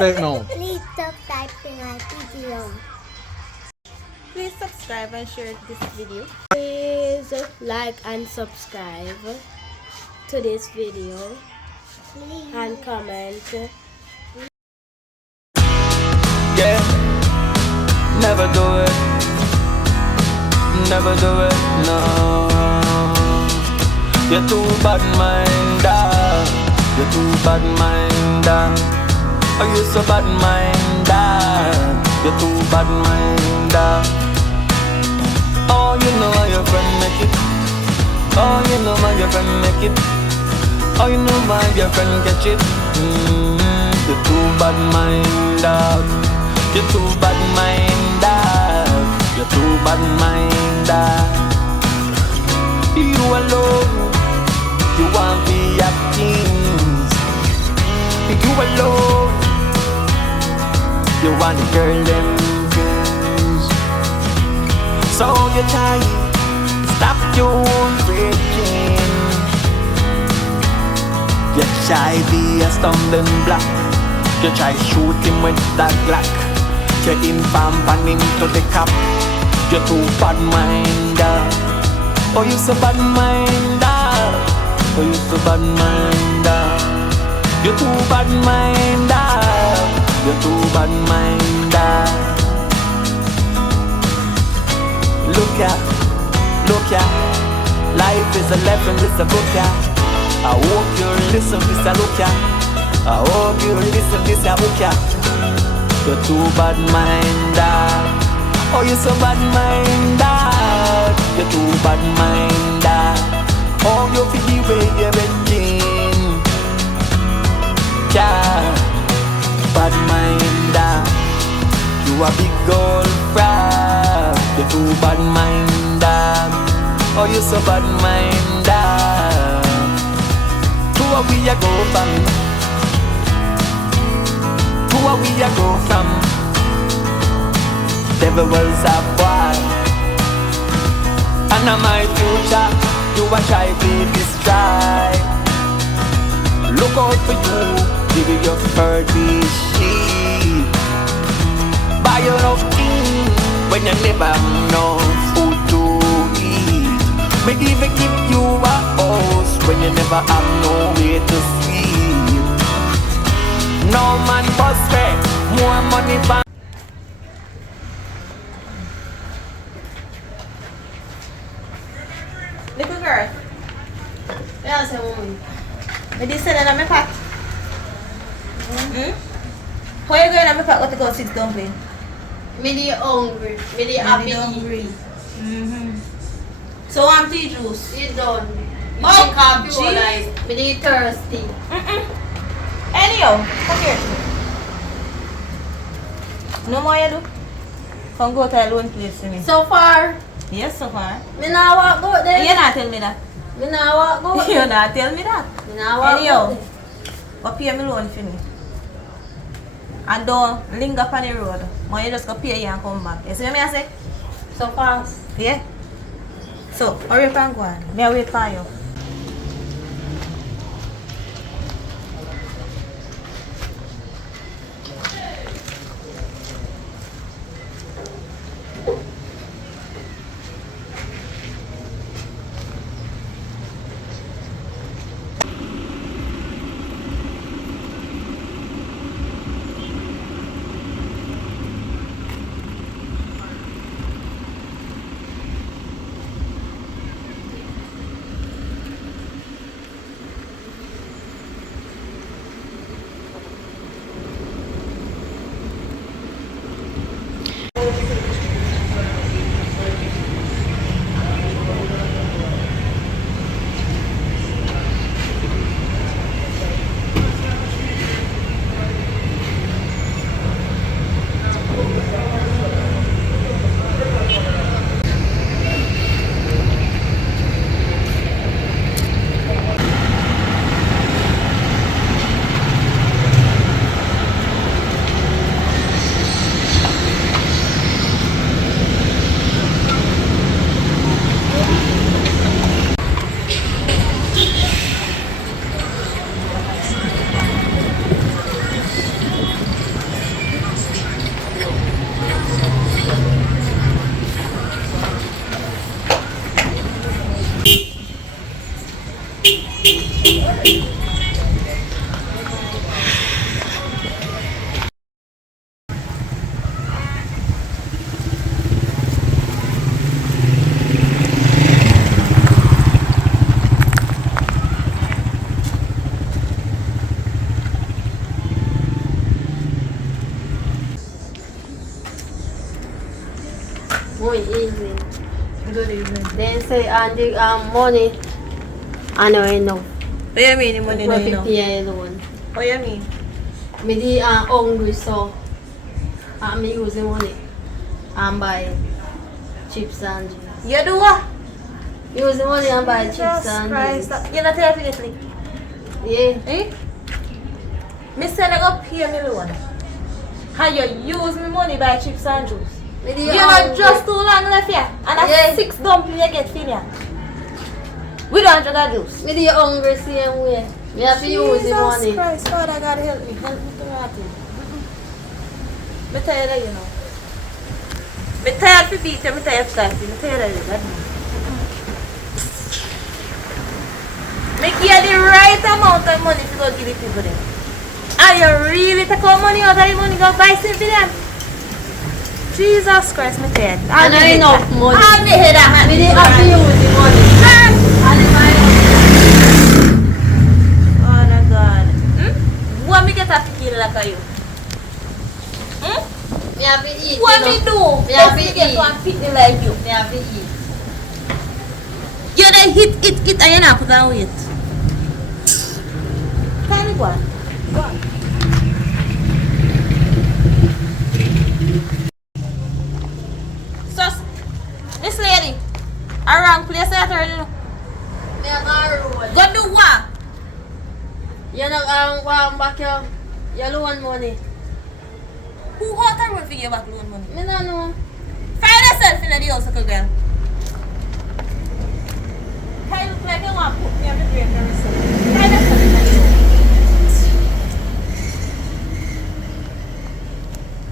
Say it no. Please subscribe to my video. Please subscribe and share this video. Please like and subscribe to this video. Please. And comment. Yeah, never do it. Never do it, no. You're too bad-minded. You're too bad-minded. Oh, you're so bad-minded. You're too bad-minded. Oh, you know how your friend make it. Oh, you know how your friend make it. Oh, you know how your friend catch it. You're too bad-minded. You're too bad-minded. You're too bad-minded. You alone, you want me at things. You alone, you want the girl them things. So you try, stop your breaking. You try be a stumbling block. You try shoot him with that Glock. You inform pan into the cop. You're too bad-minded. Oh, you so bad-minded. Oh, you so bad-minded. You're too bad-minded. You're too bad-minded. Look ya, look ya. Life is a lesson, this a book ya. I hope you listen, this a look ya. I hope you listen, this a book ya. You're too bad-minded. Oh, you so bad-minded. You're too bad-minded. Oh, you feel the way you're making. Yeah, bad-minded. You a big old fraud. You're too bad-minded. Oh, you so bad-minded. To where we a go from? To where we a go from? Devil was a boy, and now my future, you a try to destroy. Look out for you, give you your furry sheep. Buy your own thing when you never know food to eat. Maybe even give you a house when you never have nowhere to sleep. No man must pay more money for. Little girl. Yeah, say woman. Me this send in my pot. How you going in my pot? What to go sit down with? Me dey hungry. Me dey happy. Hungry. So I'm tea juice. You done. Me Oh, dey coffee gee. all night. Me dey thirsty. Anyhow, come here. No more you do? Come go to a lone place with me. So far, Yes, so far. me nah walk go there. You not tell me that. Me nah walk go You there. not tell me that. Me nah walk Anyhow, go there. go pay me loan for me. And don't linger up on the road. But you just go pay you and come back. You see what I say? So fast. Yeah. So, hurry up and go on. Me I wait for you. Good evening. Good evening. Then say and the money. I know enough. What do you mean the money no What enough? pay alone. What do you mean? Me the hungry so I'm using money and buy chips and drinks. You do what? Using money and buy chips Jesus and Christ. drinks. You're not definitely. Yeah. Eh? Me said I go pay me loan. How you use me money buy chips and juice? Me the You not just too long left here. And a Yeah. 6 dumpling you get for here. We don't drink juice. Me the hungry same way. Me have to use the money. Jesus Christ, Father God help me. Help me to that thing. Me tired of you know. Me tired for beat you, me tired for that. Me tired of you, God. Make you the right amount of money to go give the people them. And you really take out money out of the money go buy something for them. Jesus Christ, me tired. And I enough money. All me head a Me the have to use the money. And if I Oh my God. What me get a picky like a you? me have to eat. What you me know. do? Me have to Just get eat. one picky like you. Me have to eat. You dey hit and you not put on weight. Can you go on? Go on. Sus, this lady, a wrong place I already know. Me have a road. Go do what? You know, back your loan money. Who got a road for you back loan money? Me don't know. Find yourself in the house, little girl. Can you look like you want to put me on the grave very soon? Find yourself in the house.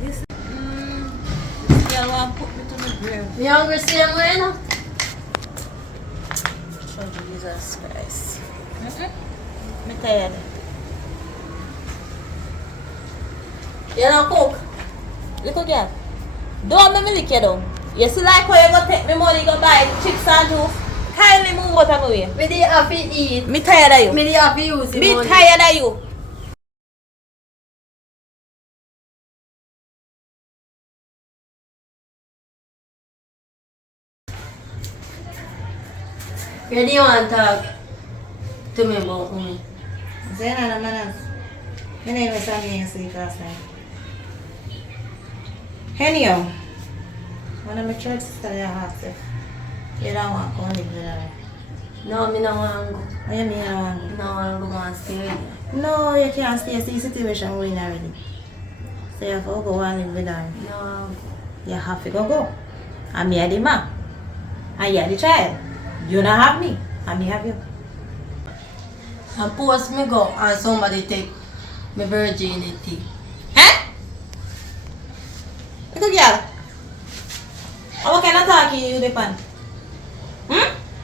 This girl want to put me to the grave. Me hungry same way, no? Oh, Jesus Christ. Me tired. You don't cook. Little girl, don't make me lick you down. You see like how you go take me money, go buy chips and juice? Kindly move out of my way. Me dey have to eat. Me tired of you. Me dey have to use the Me money. tired of you. Where do you want to talk to me about me? Zena, manas. My name is Sammy and sleep last night. Anyhow, one of my church sisters asked if you don't want to come live with her. No, me no want to go. What do you mean you don't want to No, I want to go and stay with you. go? No, you can't stay. See the situation we're in already. So you have to go and live with her. No. You have to go. And me are the man. And you are the child. You don't have me. And me have you. And post me go and somebody take my virginity. Eh? Little girl. What kind of talking you depend?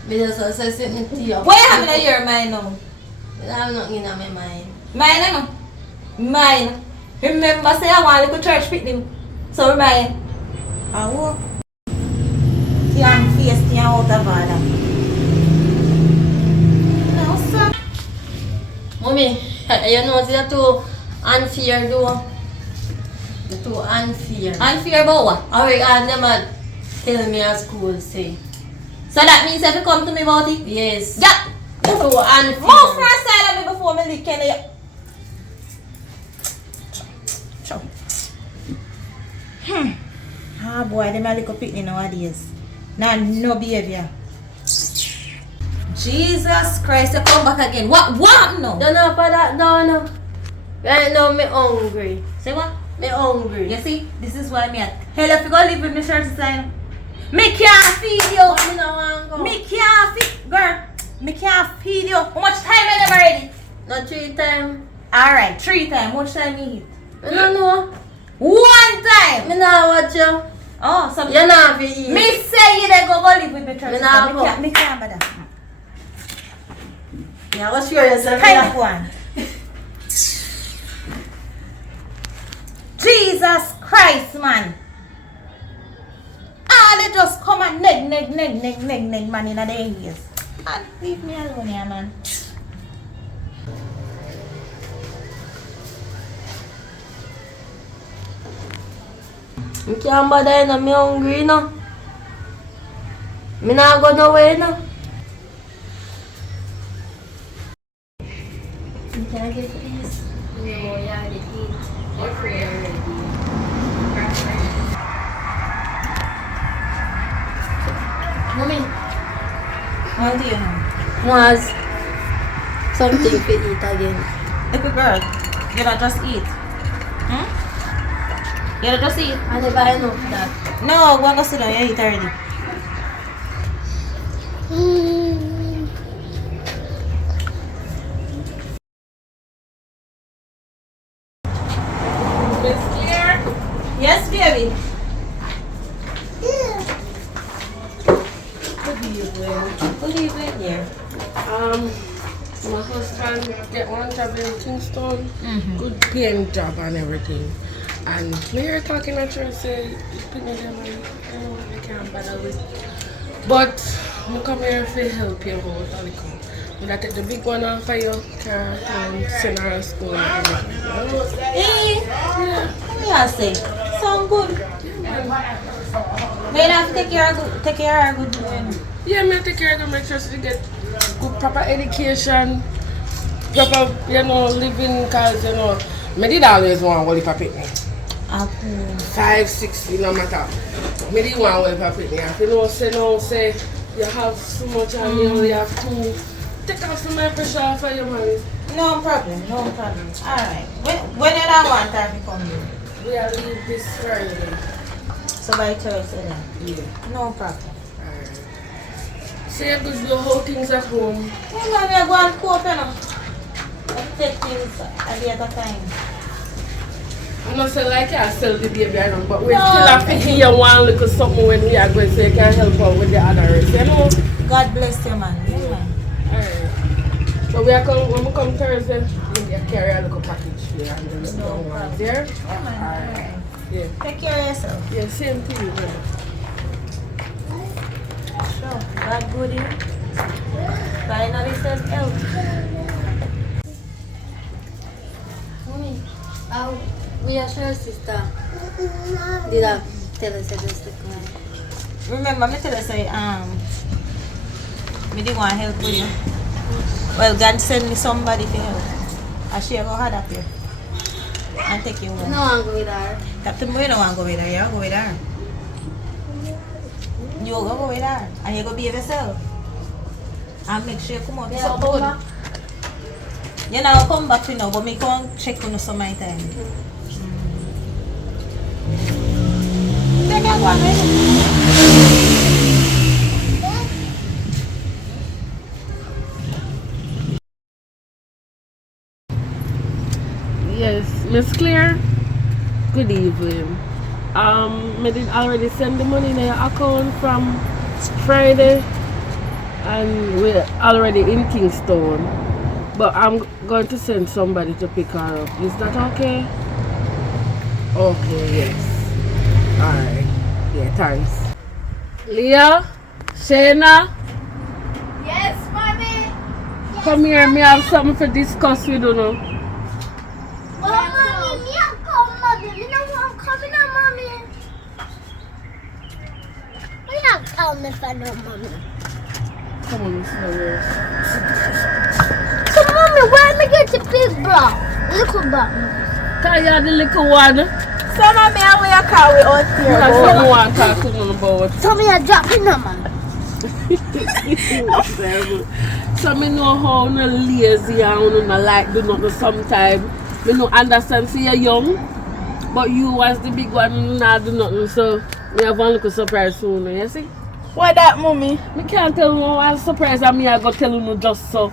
Me just want to say something to you. What you have in your mind now? I have nothing in my mind. Mine, no? Mine. Remember, say I want a little church picnic. So, mine. I walk. Young face, young out of order. No, sir. Mommy, you know they're too unfair though. They're too unfair. Unfair about what? I regard them at tell me at school say. So that means if you come to me about it? Yes. Yeah. They're too unfair. Move from side of me before me lick you. Ah boy, them a little picnic nowadays. Nah, no behavior. Jesus Christ, you come back again. What happened now? Don't know for that, don't know. Right now, me hungry. Say what? Me hungry. You see, this is why me at. Hell, if you go live with me church sign, me can't feed you. But me no want go. Me can't feed, girl. Me can't feed you. How much time I never ready? Not 3 times. Alright, 3 times. How much time you eat? Me no know. 1 time. Me no watch you. Oh, so You not have to eat. me say you then go live with me church. Me nah me go. can't, me can't bother. Yeah, what's yourself? Kind of one. Jesus Christ, man. All they just come and neg man in their ears. And leave me alone here, man. I can't bother, you know, me hungry, you know. Me not go nowhere now. Can I get these? No, yeah, they eat. They're full already. Mommy, What do you know? was something to eat again. Little girl, you don't just eat. Hmm? You don't just eat. I never enough of that. No, go and go sit down. You eat already. Yes, baby. Good evening. Good evening, yeah. My husband get one job in Kingston, Mm-hmm. good paying job and everything. And me here talking at church say, pick me them and I know I can't bother with. But I come here to help you out a little. I take the big one off of your car and send her to school and everything. Hey, Yeah. what you say? Sound good. May have to take care of good. Yeah, me take care of them, make sure she get good proper education, proper, living, cause me did always want to live a picnic. 5, 6, no matter. Me did want to live a picnic. If you know, say you have so much and you have to take off some of my pressure off of your money. No problem. Alright. When did I want her to come here? We are leave this Friday. So by Thursday then? Yeah. No problem. Alright. Say you good do how things at home. Yeah, man, we are going to cope, you know. Let's take things a day at a time. I'm not saying like I sell the baby around, but we're still thinking you want to look at something when we are going so you can help out with the other rest, you know? God bless you, man. Yeah, man. Alright. So we are come when we come Thursday, we carry a little package here and then it's No down problem. right there. Yeah, man. Alright. Yeah. Take care of yourself. Yeah, same to you, brother. Sure. God good in you. Finally says health. Mommy, we are sure sister. Did I tell us just to come? Remember, me tell you say, me didn't want to help with you. Well, God send me somebody to help. I share go hard up here. And take you home. No, I'm going there. Captain, we don't want to go with her. You go with her. You go with her. And you go behave yourself. And make sure you come out with Yeah, something come good. back. You know, come back to now, but me come check on you some my time. Take care, go on, right? Yes, Miss Claire. Good evening. I did already send the money in your account from Friday, and we're already in Kingston. But I'm going to send somebody to pick her up. Is that okay? Okay, yes. Alright. Yeah, thanks. Leah, Shayna, Yes, mommy. come here. Me have something to discuss with you now. Well, mommy, me a come, mommy. Me no want come now, mommy. Why not tell me for no, mommy? Come on, Miss Claire. So, mommy, where me get the big bra? Little bra. Tired the little one. Some of me are where you car we out here. That's what I want to talk to you about. So, me a drop in no, man. So me know how no lazy and no like do nothing sometimes. Me no understand see you're young, but you as the big one not do nothing. So me have one little surprise soon. You see? What that, mommy? Me can't tell you one surprise and me I go tell you just so.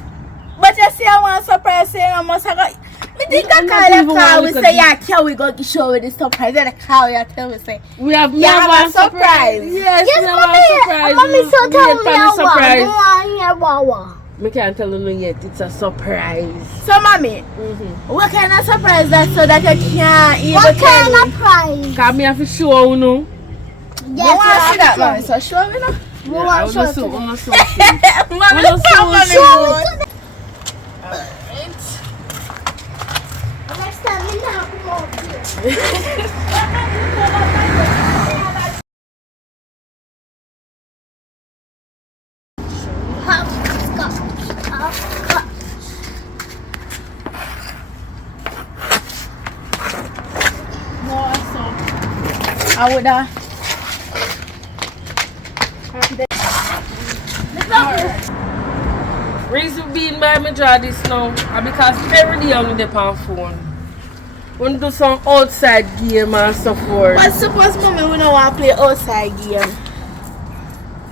But you see, I want to surprise you. I must have got. Me think I'm I not call even the car. one We little say, yeah, can we go show you the surprise? Then the car, you tell me, say, We have You have one a surprise? Yes, Yes, we have mommy. a surprise. Mommy, so We tell yet me for I the want. surprise. No, I hear wawa. Me can't tell you no yet. It's a surprise. so, mommy, what kind of surprise that so that you can't even What tell kind me? of prize? Cause me have to show you now. You want to see that, mommy? So, show me now. We I want will show not to so, them. not so. Mommy, Well, come on, so- Show mommy. it to them. Next time, we not come over here. I would Reason being why I draw this now are because every day I'm on the phone. When do some outside game and so forth. But suppose mommy we don't want to play outside game.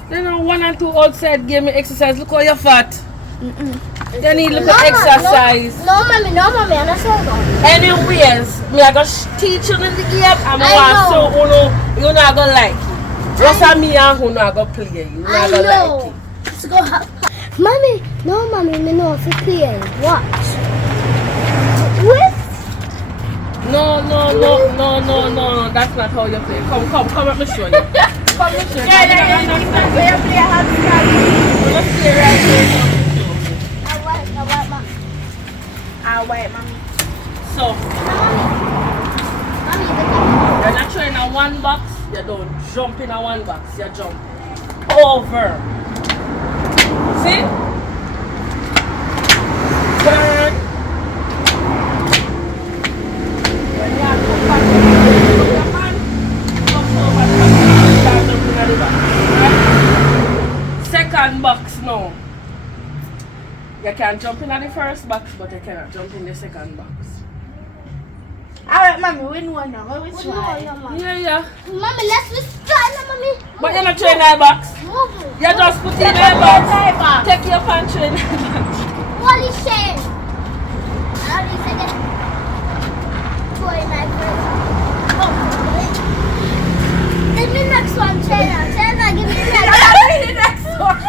Then 1 and 2 outside game exercise. Look how you're fat. You need a little exercise. No, mommy, I'm not saying that. Anyways, me I gonna teach you in the game and I want so you not gonna like it. Just a me and who not gonna play. You not gonna like it. Let's go Mommy, me know if you play. Watch. What? No. That's not how you play. Come, let me show you. Come, let me show you. Let's play right here. I'll wait, mommy. So, you're not trying in one box, you don't jump in a one box, you jump over. See? Turn. When you have to come back, your hand comes over and start jumping at the back. Right? Second box now. You can jump in at the first box, but you cannot jump in the second box. Alright, mommy, we know now. Which one? Yeah. Mommy, let's try now, mommy. But you're not trying that box. Move. You just put in that box. Take your pantry in that box. What is saying? How do you say that? Toy knife first. Oh. Give me the next one, China, give me the next one.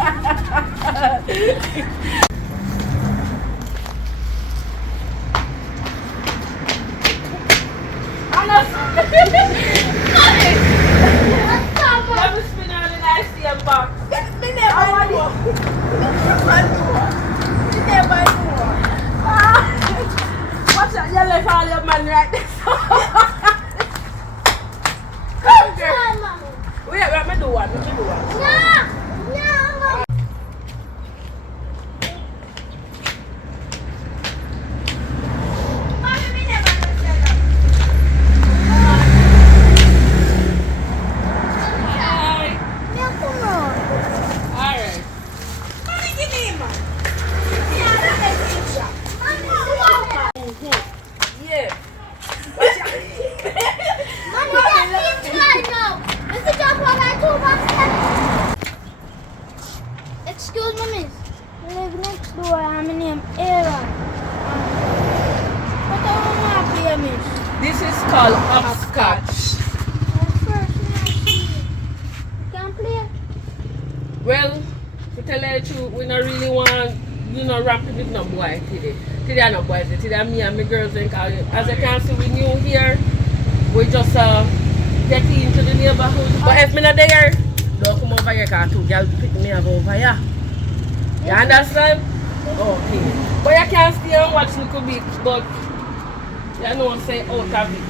Let me spin out and I see a box. Watch out, you left all your money right there. Come, girl. Wait, let me do one. No. Alright. Yeah. Excuse me, miss. I live next door. I'm name Aaron. What I want to play, miss? This is called hopscotch. Can play? Well, to tell you the truth, we don't really want, rap with no boy today. Today I'm no boy, today me and my girls and as you can see, we new here. We just getting into the neighborhood. But if me not there, don't come over here because two girls pick me up over here. You understand? Okay. But you can stay and watch a little bit, but you know say out of it.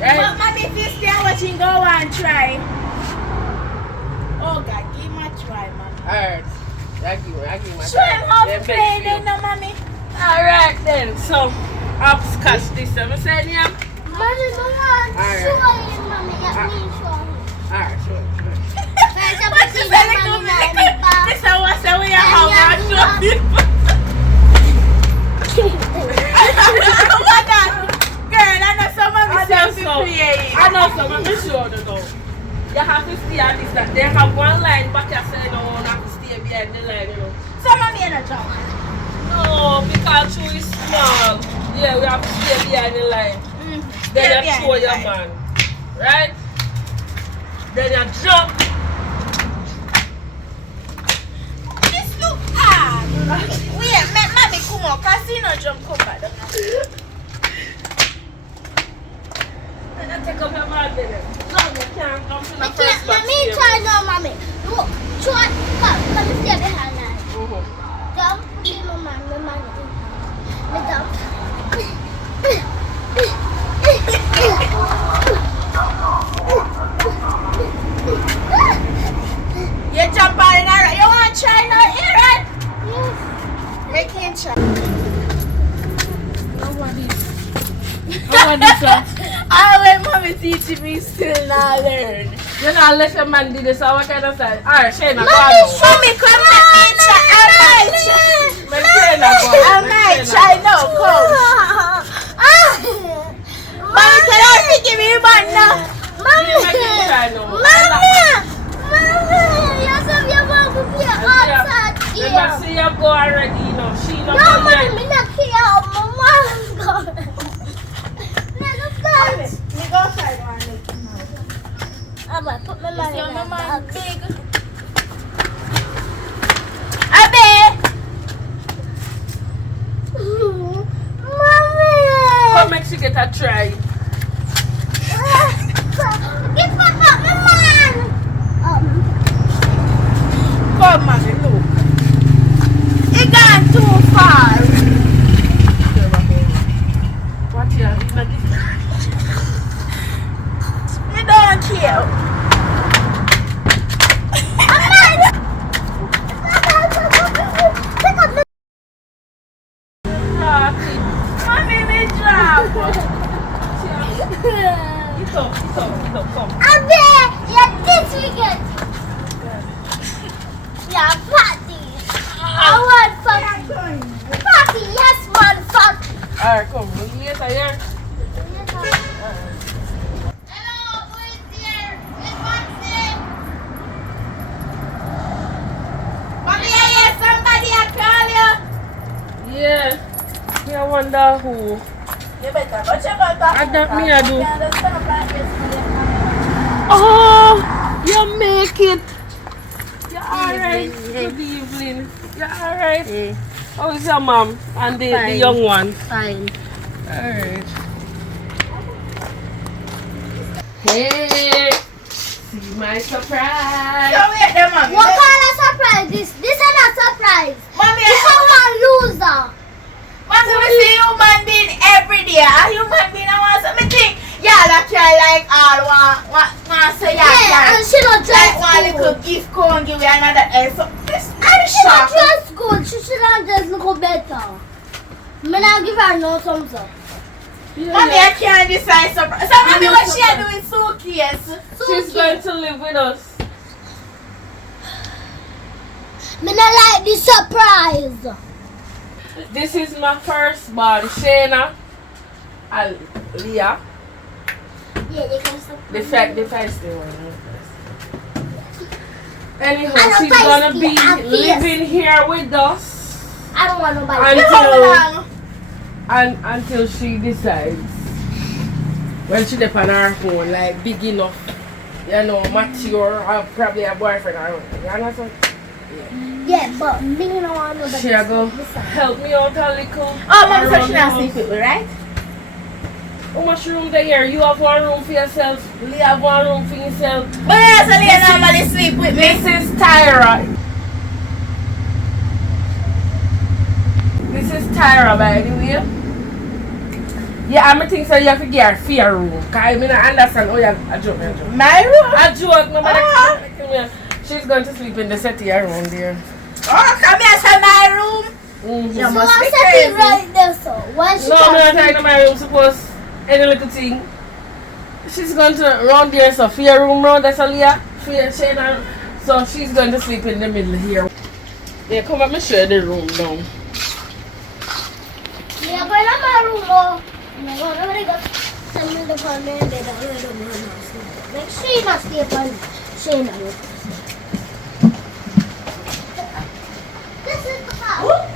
Right? But mommy, if you stay watching, go and try. Oh God, give me a try, man. Alright. I give my Show him how to play then, no, mommy. Alright then, so hopscotch this time. I said yeah. Mommy, show him, mommy. Let me show him. Alright, sure. What's this? This is what's the way how I show you. What that? Girl, I know some of myself to play. I know some, I'm sure they know. You have to stay at this, that they have one line back here saying no one have to stay behind the line, Some of me in a jump. No, because you is small. Yeah, we have to stay behind the line. Then you show your man. Right? Then you jump. This look hard. Wait, mommy, come on, cause you know jump come back. Then you take up your man there. No, you can't come to the I first can't. box Let me here. try now, mommy. Look, try. Come, let me stay behind that. Jump, leave my man, me jump. You jump on it, alright? You want to try now, Aaron? Yes. They can't try. I want this. I went, mommy teaching me still not learn. You know, unless your man did this, so what kind of style? Alright, Shayna, go on. Mommy, come let me try. I might try. Make Shayna go on. I might try now, come. Mommy, can I give me one now? Make him try now. You must see you go already, you know. She not go yet. Me go outside one. Put my money in the box. Big. Abe. Come make she get a try. Get back up, my man! Come, mommy, look. It gone too far. What you have? Me don't care. Mommy, me drop. Come. Abe, yeah, this weekend. Yeah, party. I want fun. Party, yes, one fun. Alright, come. We'll meet later here. Hello, who is here? It's Maxine. Mommy, I hear somebody I call you. Yeah. Me I wonder who. You better watch your back. And that me I do. You understand about this? Oh, you make it. You're alright. Good evening. You're alright. How is your mom and the Fine. young one? Fine. Alright. Hey, see my surprise. Show me them, mommy. What kind of surprise this? This is not surprise. Mommy, This is one loser. Mommy, we see human being every day. A human being, I want something. Yeah, that can like all want say Yeah, and she not like dress one little good. gift cone give you another so this And she not shop. dress good. She should have dressed look better. Me not give her no thumbs up. Mommy, I can't decide surprise. So mommy, what she do with suitcase? She's going to live with us. Me not like the surprise. This is my firstborn, Shayna and Leah. Yeah, you can stop. The feisty one. Anyhow, I don't she's gonna feisty, be I'm fierce. living here with us I don't want nobody. until she decides. When she dep on her phone, like big enough, you know, mature, or probably a boyfriend or you understand? Yeah, but me don't want nobody. She a go Listen. help me out a little. Oh, mommy, so around she the not house. sleep with me, right? How much room there here? You have one room for yourself. Lee have one room for yourself. But yeah, so you normally sleep with me. This is Tyra. This is Tyra, by the way. Yeah, I'm think so you have to get her fear room. Cause I mean I understand. Oh yeah, a joke. My room? A joke. Nobody come here. She's going to sleep in the settee room there. Oh, come here, so my room. Mm-hmm. You So must I be set it crazy. right there, so why she No, I'm not can't talking to my room. Suppose any little thing. She's going to round there, so fear room round. That's all, yeah. Fear Shayna. So she's going to sleep in the middle here. Yeah, come up and show the room down. Yeah, but I'm my room, oh. I'm gonna go send me the phone and bed. I'm gonna do my house. Like, she not stay upon me. She not. This is the house.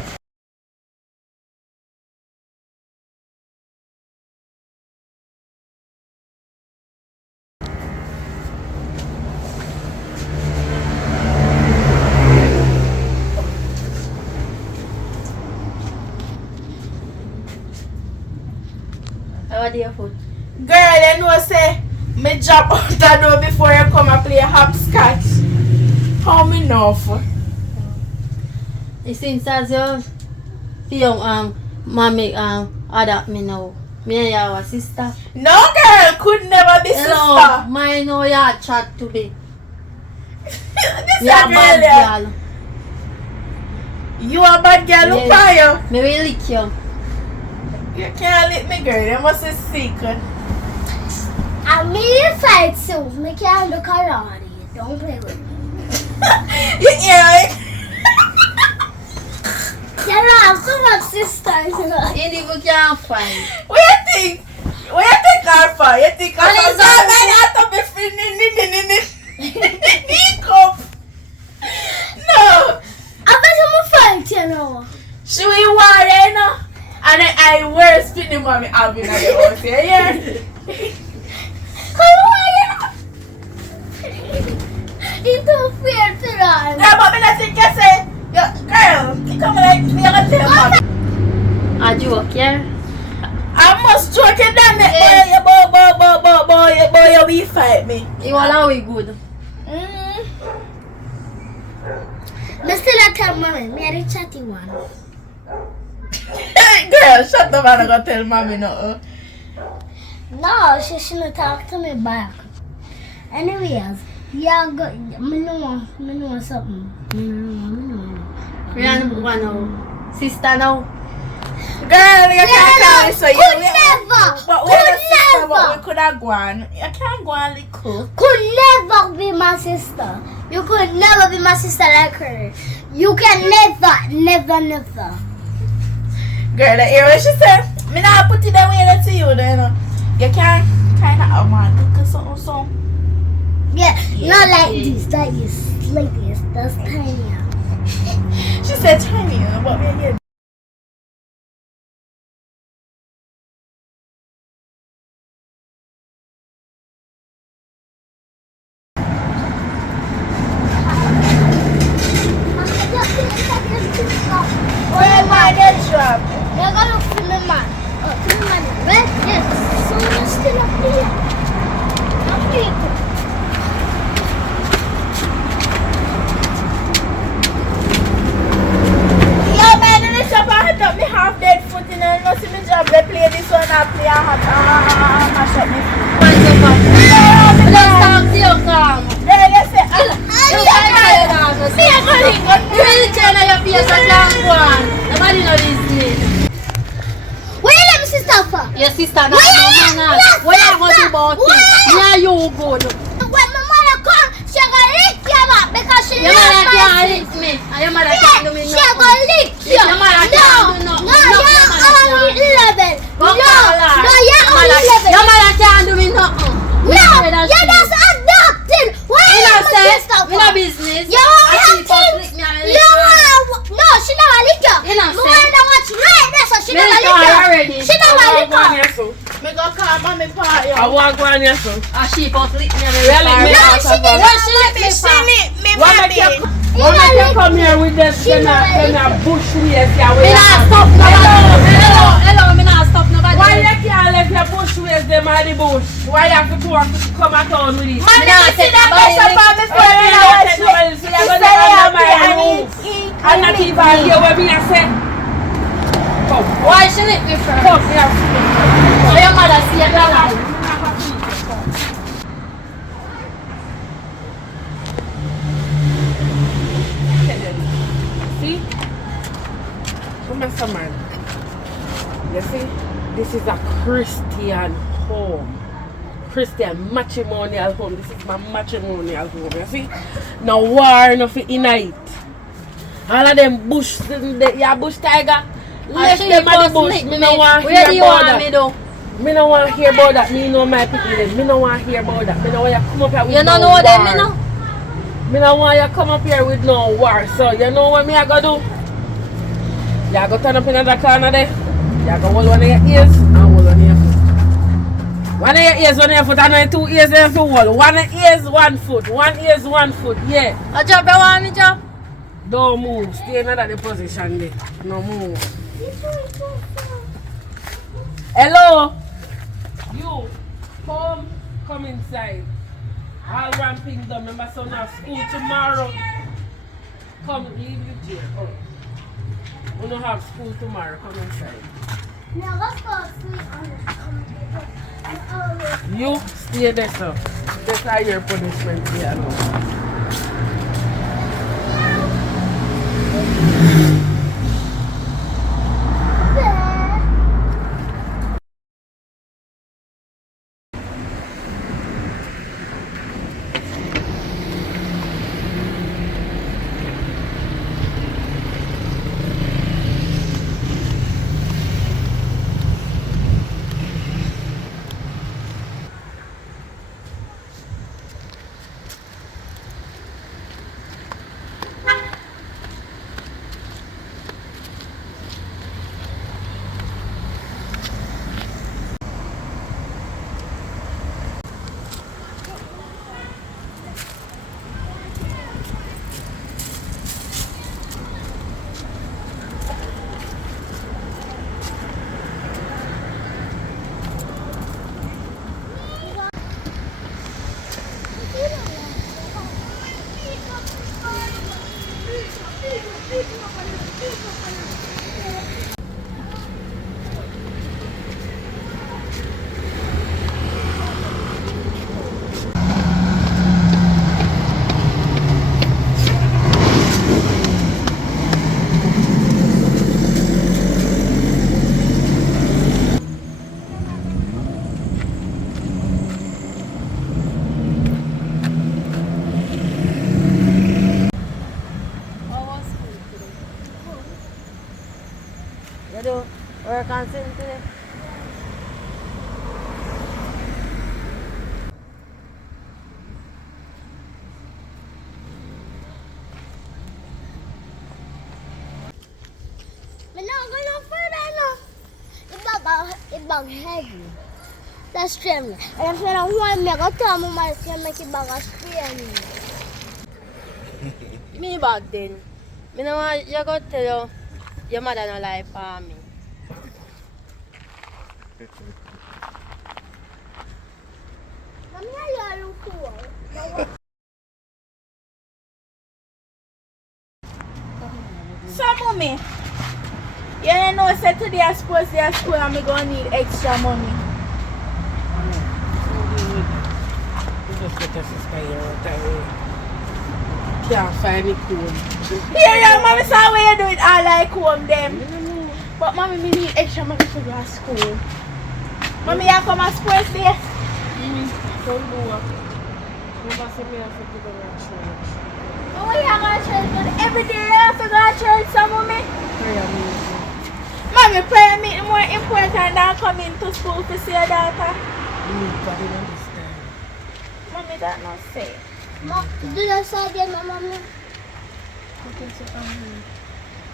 How do you food? Girl, you know say me drop out the door before you come and play hopscotch. How me know for? Since as you young mommy adopt me now. Me and your sister. No girl could never be Hello, sister. mine know your chat to be. This You a a girl bad there. girl. You a bad girl, look for you. Me will lick you. You can't lick me girl, you must be sick. I me fight soon. Me can't do karate. Don't play with me. You hear it? You have so much sisters. Indy, we can't fight. What you think? What you think her for? You think her What for? is that? Man, I have to be free. Cup. No. I bet I'm a fight, you know. She will worry, you know. And then I wear spinning mommy having at the house. Yeah. Come on, you know. It's too fair to run. Yeah, but me not think you say, girl, you come like me, I can tell mommy. A joke, yeah? I must joke you down there, boy, you will fight me. You all are we good. Me still a tell mommy, me a the chatty one. Girl, shut up and I go tell mommy no. No, she shouldn't talk to me back. Anyways, yeah, go. Me know something. Me know. We are one now. Sister now. Girl, you can't call me so you Could never. But we Could are sister, but we never. could have gone. You can't go and lick her. Could never be my sister. You could never be my sister like her. You can never. Girl, you hear what she said? Me not put it away to you, then. You can't kind of man because something. Yeah, not like this. Like this. That's tinier. She said tiny, but me again. Where my head drop? You're gonna look for the man. Oh, to the man. Right? Yes. So you're still up here. Up here. Yo, man, in the shop, I had up me half dead foot in and not see me job. They play this one, I play a hot, mash up me foot. What's up, man? Let's talk to you, calm. There, you say, You can't tell you that. You really turn on your face and can't go on. Nobody know this name. Where you let me sister for? Your sister not no man. What you going to do about it? Yeah, you good. When my mother come, she gonna lick you up because she Your loves mother my can't sister. lick me. And your mother can't do me She nothing. gonna lick you. Your mother can't do No, nothing. you're only 11. Go No, call her. you're only 11. Your mother can't do me nothing. No, you're just adopted. Why You are know, you say, sister you know business. You only I have see people things. lick me and You lick her. no, she never lick you. You know, No say. matter what you right there, so she Me never lick lick her you. already. She never lick you. me go call mommy party. I want to go on your son. Ah, she supposed to lick me and Really, me No, out she of didn't. her. What she lick me She for? lick me, Why mommy. make you come here with them She never bush ways here? Me not stop nobody. Hello, me not stop nobody. Why you can't let your bush ways them at the bush? Why you have to come at town with it? Mommy, nah, you see take that nobody best lick. of me for Oh, me you now? don't take nobody, so you're gonna under my roof. I'm not even here where me I say. Come, Why she lick me for? come here. So your mother see you alive. See? Come here, some man. You see? This is a Christian home. Christian matrimonial home. This is my matrimonial home. You see? No war, nothing in it. All of them bush, yeah, bush tiger. Left She them at the supposed to bush. lick Me me. no want Where hear do you about want me that. though? Me no want hear about that. Me know my people them. Me no want hear about that. Me no want you come up here with You no don't know war. them, you know? Me no want you come up here with no war. So you know what me I go do? You go turn up in the corner there. You go hold one of your ears and hold one of your foot. One of your ears, one of your foot, and then 2 ears and 2 hold. One ears, 1 foot. 1 ears, 1 foot. Yeah. A job you want me job? Don't move. Stay in that position there. No move. Hello. You come inside. I'll ramping them. Remember, son have school tomorrow. Come, leave the jail. Oh. We don't have school tomorrow. Come inside. Now let's go sleep on this. You stay there, sir. That's how your punishment here now. work on something today? I'm not going no further now. It's bag heavy. That's true. And if I don't want me, I go tell Mama to make it bag spray me. Me bad then. Me no want you go tell your mother no lie for me. Mommy, I look cool. So, mommy, you know, say today I suppose they are school and me gonna need extra money. You just get your sister here out there. Can't find it cool. Yeah, mommy, so how you do it all like home them. But mommy, me need extra money to go to school. Mommy, you come to sports day? Don't do what. Mama said me have to go to church. Oh, you go to church, but every day you have to go to church, so mommy? Prayer meeting. Mommy, prayer meeting more important than coming to school to see your daughter. Nobody understand. Mommy, that not say. Mom, do that side again, Mommy.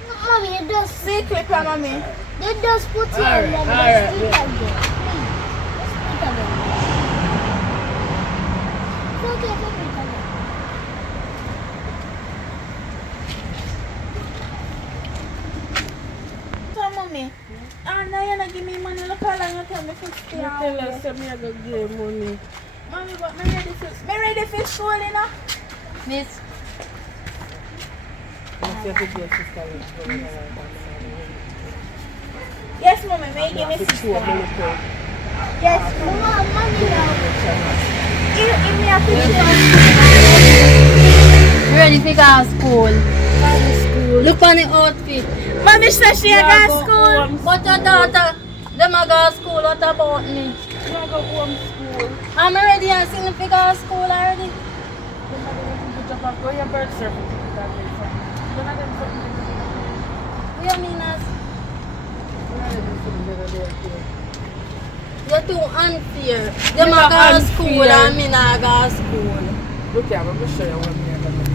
Mommy, you just See clipper, mommy. they just put it Alright, in the alright, speak yeah. again. Please, let's put it again. It's okay, put it again. So, mommy, now you're not giving me money. Look how long you tell me to stay You out tell here. us that me I go give money. Mommy, but me ready for school, you know? Miss, You have to give your sister like Yes, mommy, may you give me that. sister. Money. Yes, mommy. Mom, Mommy, now. Give me a picture. you ready for go to school? Look on the outfit. Mommy said she go to school. But your daughter, them a go to school, what about me? You go home school. I'm ready and sitting for go to school already. Go your birth certificate that way from. None of them something. What you mean as? None of them something that they are. You're too unfair. Them You're a go to unfair. school and me not go to school. Look here, I'm going to show you what me are going to do.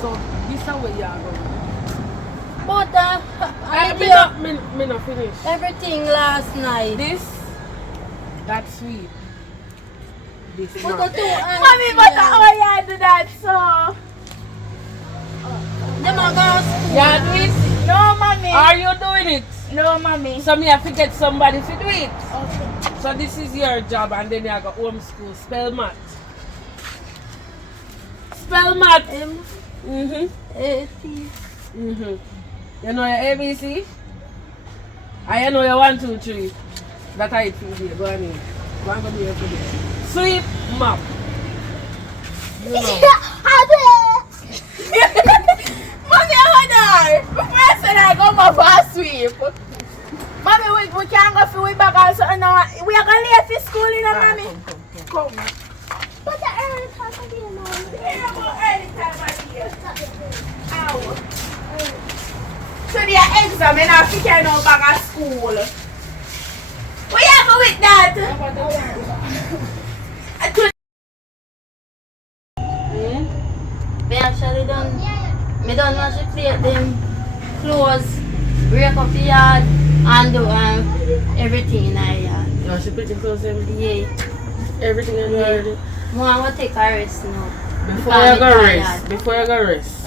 So, this is where you are going. But I Me did not, me not finish. everything last night. This, that's sweet. This But not. you're too unfair. Mommy, but how you do that, so? Them a go to school. Yeah, do it. No, mommy. Are you doing it? No, mommy. So me have to get somebody to do it. Okay. So this is your job and then you go home school. Spell math. Spell math. A-T. You know your ABC? And you know your 1, 2, 3. That's how it feels here. Go on in. Go on, go do it today. Sweep map. You know. Mommy, hold on. Before I said I go my fast sweep. Mommy, we can't go for we back also. No, we are going to leave for school, you know, mommy. Come. Put the early time again, Mommy. Yeah, but early time of year. Ow. So the exam, and I think I know back at school. What you have with that? Me actually done. Me done wash the plate, them clothes, break up the yard, and do everything in the yard. No, she put the clothes in. Yeah. Everything in order. I want to take a rest now. Before you go rest. Before you go rest.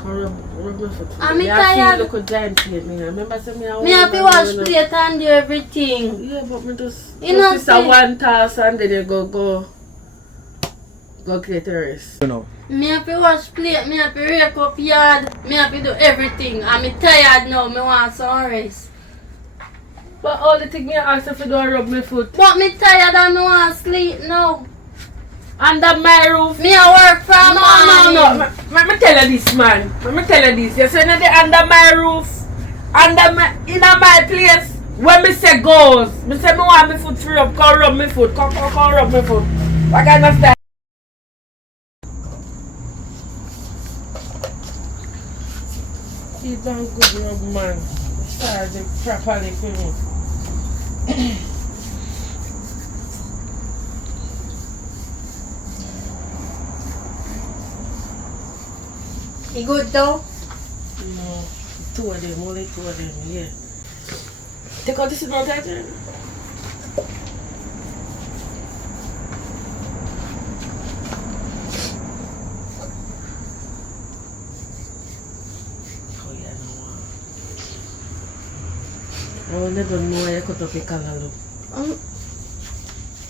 Come rub my foot. I'm You tired. feel like a giant plate, me. Remember saying me Me have to wash plate and do everything. Yeah, but me just You know, just a one task and then you go get a rest. You know. Me have to wash plate, me have to rake up yard, me have to do everything. I'm tired now, me want some rest. But all the thing me ask if you do rub my foot But me tired and me want sleep now. under my roof. Me a work from No. Let me tell you this, man. Let me tell you this. You say no, under my roof, in my place. When me say goes, me say me want my foot free up. Come rub my foot. Come rub my foot. What kind of style? Really damn good rub, man. Massage it properly for me. You good though? No, two of them, only two of them, yeah. Take out this in my tighter. Oh yeah, no. I will never know why you cut up your collar, look.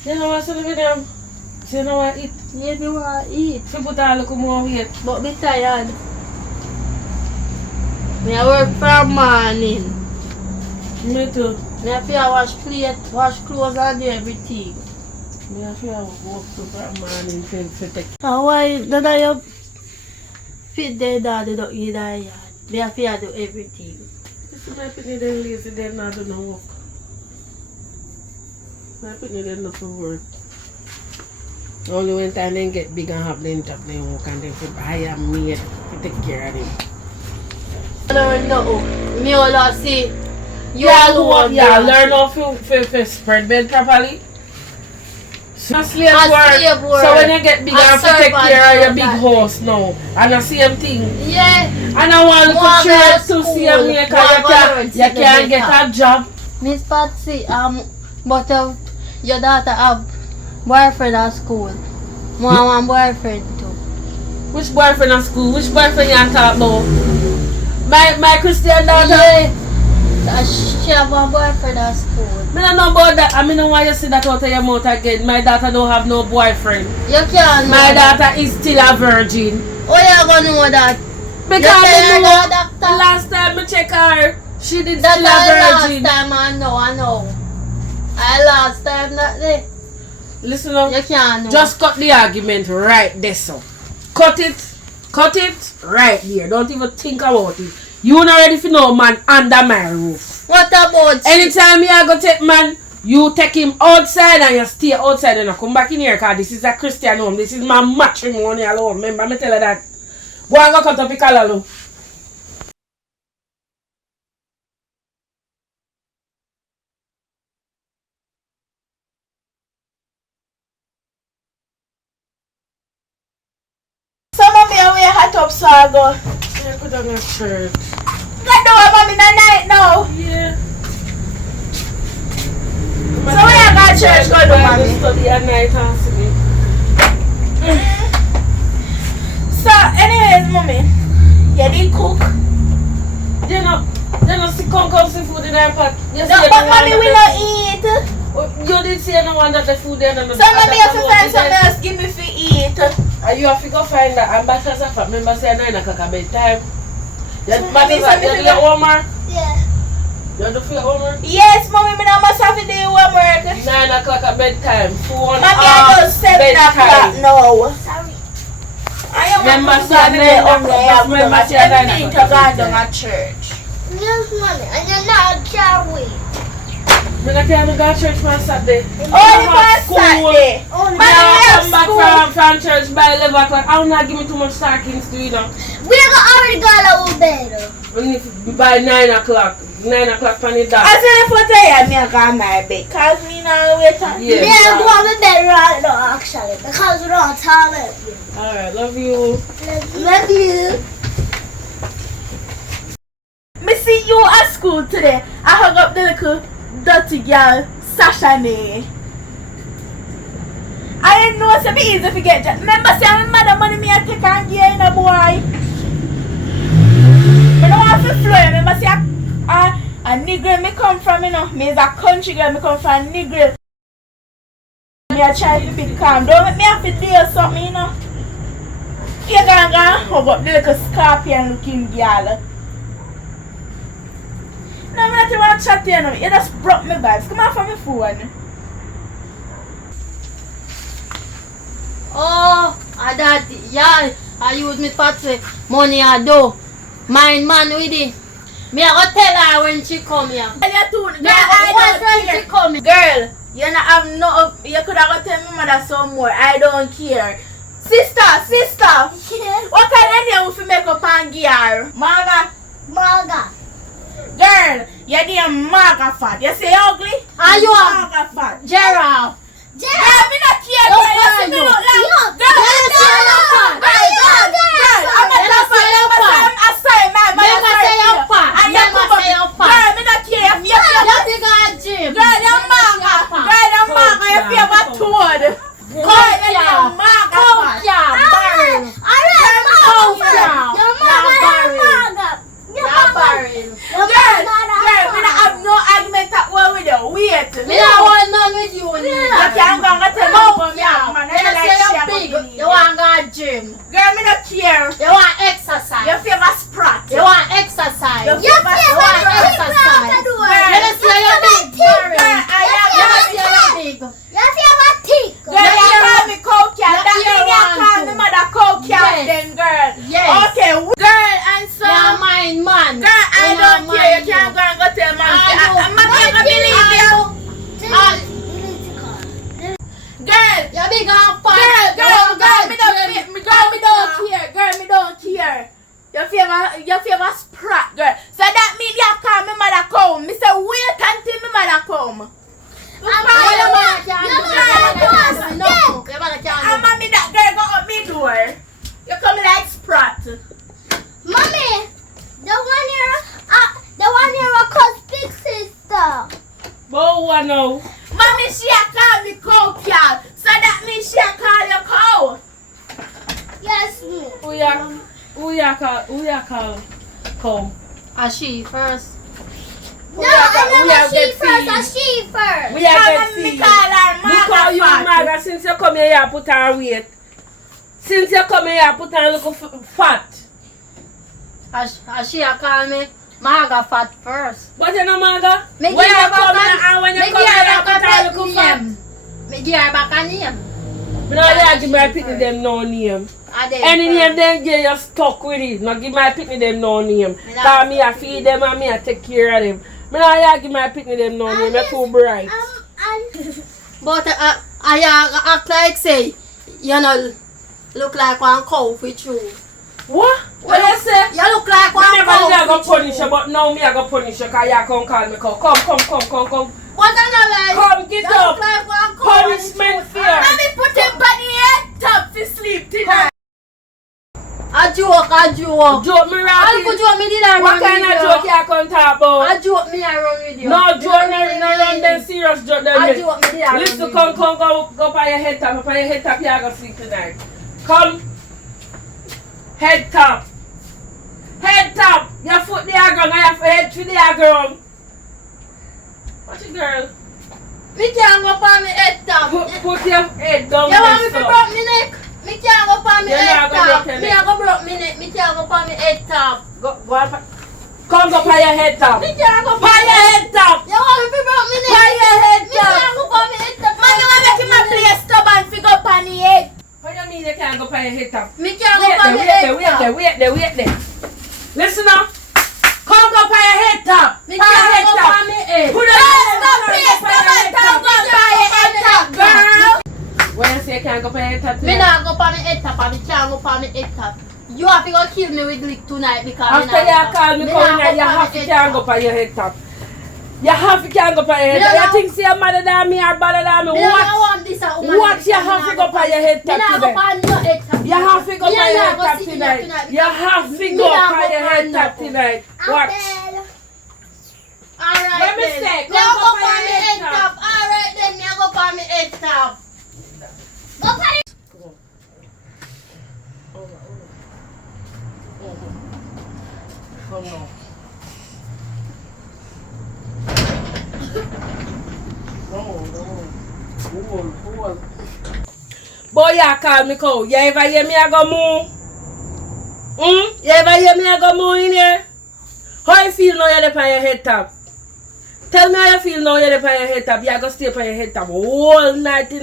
You know what's in the video? So you know what I eat? Yeah, me want to eat. If you put a little more weight. But be tired. Me I work from morning. Me too. Me have to wash plate, wash clothes and do everything. Me have to walk to from morning to take. And why none of you fit their daddy don't eat their yard? They have to do everything. If my penny then lazy, then I do no work. My penny then not for work. Only when time they get big and have them job, they work and they hire maid to take care of them. Learn nothing. Me all see. You Yeah, alone. yeah, learn how to spread bed properly. So slave work. So when you get big, you have to take care of your big house now. And the same thing. Yeah. And I want to try to see a me because you can't get a job. Miss Patsy, but your daughter have boyfriend at school. Mom and boyfriend too. Which boyfriend at school? Which boyfriend you talk about? My Christian daughter? Yeah. She have a boyfriend at school. I don't know about that. I mean, why you say that out of your mouth again. My daughter don't have no boyfriend. You can't know My that. daughter is still a virgin. Oh, you gonna know that? Because You know, tell her, the last time I check her, she did That's still the a last virgin. time I know. I last time that day. Listen up. You can't know. Just cut the argument right there, so. Cut it right there. Don't even think about it. You not ready for no man under my roof. What about Anytime you go take man, you take him outside and you stay outside and you come back in here because this is a Christian home. This is my matrimonial home. Remember me tell her that. Go and go cut up your collar, look. Some of me are wear hot up so I go. I could have got shirt. Got the one mommy in the night now. Yeah. So when I got church go do mommy. Study at night and sleep. So anyways mommy, you did cook. You know, see come see food in the pot. You No, see but the mommy one we that not eat. You did say no one that the food there and So mommy have to find something else give me for eat. And you have to go find that ambassadors of family member say 9 o'clock at bedtime. You Mommy, so me do your homework? Yeah. You do for your homework? Yes mommy, me now must have to do homework. 9 o'clock at bedtime. 4 Mommy I do 7 o'clock now. Sorry. I am Remember going to say 9 o'clock. go to church. Yes, mommy. And you're not carry. I can't go to church on Saturday. Only on Saturday. Only Mommy, I we have come back school. from church by 11 o'clock. I will not give me too much stockings to you know. We already got our bed. Only by 9 o'clock. 9 o'clock on the dot. I said if I tell you, me I got my bed. Cause me now wait on. Yeah. Me I go on the bed right now actually because we're not tired. Alright, love you. Love you. Me see you at school today. I hung up the little dirty girl, Sasha Nay. I didn't know it's be easy to get job. Remember say my mother money me I take and give in a boy. I don't want to flow. Remember say a nigger me come from, you know. Me is a country girl, me come from nigger. Me a try to be calm. Don't make me have to deal something, you know. You gonna hug up the little scorpion looking girl. No, I'm not even chatting to you. You just broke my vibes. Come on from my phone. Oh, that, yeah, I use me Patsy money I do. Mine man with it. Me I go tell her when she come here. Girl, you too. Girl, Girl, I when don't she care. come here. Girl, you not have no. You could have tell me mother some more. I don't care. Sister. Yeah. What kind of name if you make up and give her? Mama, Maga. Girl, you're damn maga fat. You say ugly? Are you a maga fat? Gerald? Girl, me not care, girl. You see me look like... Girl, I'm a tough fat. I say, man, Never say you're fat. Never say you're fat. Girl, me not care. You think I'm Jim? Girl, you're maga. Girl, you're maga. You feel my toad. Girl, you're maga fat. Barrel. Girl, me not have no argument at all with you. Wait. Me don't want none with you. You can't go and tell me about me, man. I You like say share you're about big. me. You want to go gym. Girl, me not care. You want exercise. You feel my sprat. You want exercise. You feel my You want sprat. exercise. Girl, You say you're big. Barrel. Girl, I am You say you're big. Girl, you call me coke cat. That means you call me mother coke cat then, girl. Yes. Okay, girl, and so... You're mine, man. Girl, I don't care. You can't go and go tell man. I'm not going to believe you. Girl, You're big and fat. girl, me don't care. You favor sprat, girl. So that means you call me mother come. Me say wait until me mother come. I'm mommy that girl go up me door. You come like sprat. Mommy, the one here a cause big sister. But what now? Mommy, she a call me cow cat. So that means she a call you cow. Yes, me. Who ya call? Come. A she first. No, I never she first. A she first. We are get Me feed. call her We call you Maga fat. Maga since you come here, you put her weight. Since you come here, you put her look fat. A she a call me Maga fat first. But you know Maga? Me When give you her come back here and when you me come give here, her you put her back a look fat. name. Me give her back a name. Me not give my picnic them no name. Any name them give you stuck with it. Not give my picnic them no name. Cause me I feed them and me I take care of them. Me not give my picnic them no name. You're too bright. But I act like say, you know, look like one cow with you. What? What you say? You look like Me one never cow did I go with punish you, you. but now me I go punish you cause you come call me cow. Come. What I know like? Come, get You up. look like one cow. Punishment fear. Mommy put him on the head top to sleep tonight. A joke. Joke me How could rapid. you me did I What run kind with of you? joke you can talk about? A joke me I run with you. No You joke, run no with run me. them serious joke A them. joke me did I run Listen, with come, you. go by your head top. By your head top, you are gonna sleep tonight. Come. Head top. Head top. Your foot there ground, and your head to there ground. Watch it, girl. Me can't go for me head top. Put your head down. You want me there, to so. broke me neck? Me can't go for me You're head not gonna top. broke your Me neck. a go broke me neck. Me can't go for me head top. Go up. Come go by your head top. Me can't go for By your head top. You want me to broke me neck? By your head Me top. can't go for me head top. Mommy want make him a play stubborn figure up on the head. What do you mean you can't go by your head top? Me can't go for me head top. Wait there. Listen up. Come go by your head top. Me By your head can't go top. for me head. Put your Girl. When you say you can't go by your head top, Me not go for me head top. And me can't go for me head top. You have to go kill me with lick tonight because after you call me coming here, you have to can't go by your head top. You have to can't go by your head top. You think say you're madder than me or better than me? Me don't want this a woman. What you have to go by your head Me top not go today? for no head top. You have to go Me by your head not go top sit in tonight. here tonight You have to Me go not by go your for head no. top tonight. Watch. Alright Let me then. say, Me come a go go for for your me head head top. top. Alright then, me a go for me head top. Go for it. Come on. Hold. Boy, you call me cow. You ever hear me I go moo? You ever hear me I go moo in here? How you feel now you're there on your head top? Tell me how you feel now you're there on your head top. You're going to stay on your head top all night till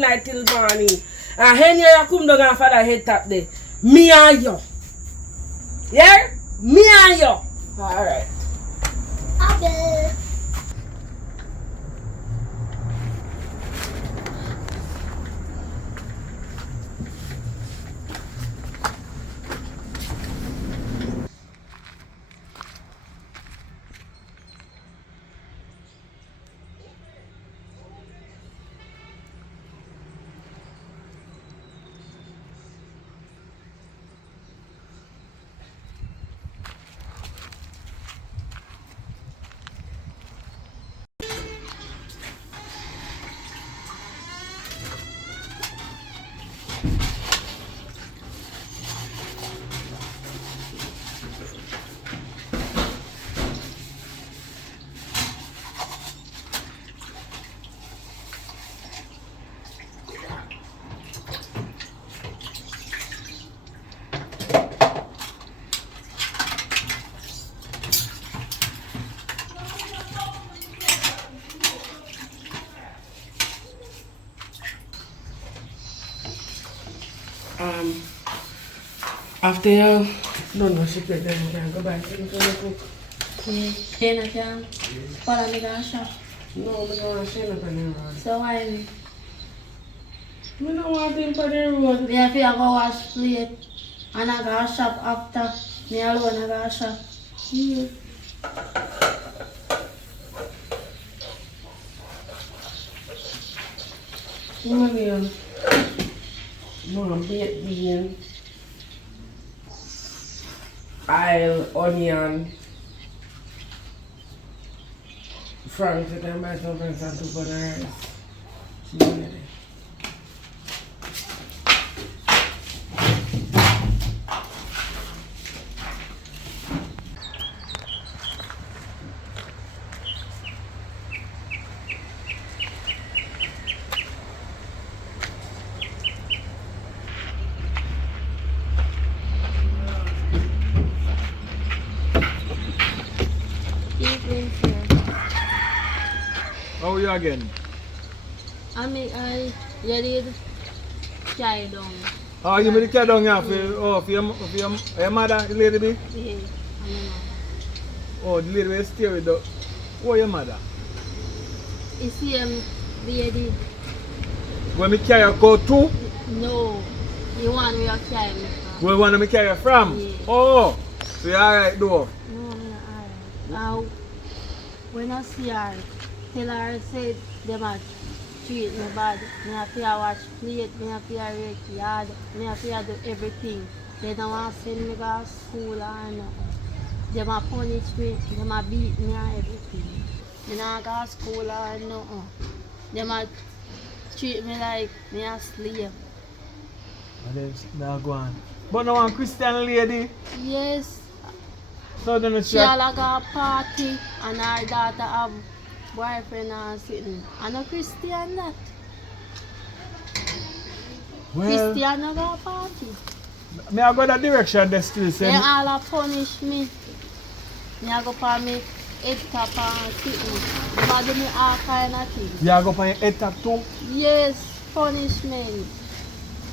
morning. And when you come down and for that head top there, me and you. Yeah? Me and you. Alright. Okay. After you don't know she plate, then you can go back and cook. Can I can follow me to shop? No, I don't want to share up on the road. So why? I don't want him for the road. Me have to go wash plate and I go shop after. Me alone I go shop. Yeah. More baked bean, oil, onion, frank to them myself and some to rice. How are you again? I did carry down. Oh, you made the car down here for your mother, the lady be? Yeah, I don't know. Oh, the lady will stay with the... Oh, your mother? You see lady? When me carry your go to? No, the one we are carrying me from. Where want me carry you from? Yeah. Oh, so you alright though? No, I'm not alright. Now, when I see her, tell her say them a treat me bad. Me have to wash plate, me have to rake yard, me have to do everything. They don't want to send me to school or nothing. Them a punish me, them a beat me and everything. Me not go to school or nothing. Them a treat me like me a slave. And then now go on. But no one Christian lady? Yes. So then She all go a party and her daughter have boyfriend and sitting. I'm a Christian that. Well, Christian no go a party. me I go that direction they still say. They all a punish me. Me a go for me head top and sitting. They do me all kind of things. You go for your head tap too? Yes, punishment.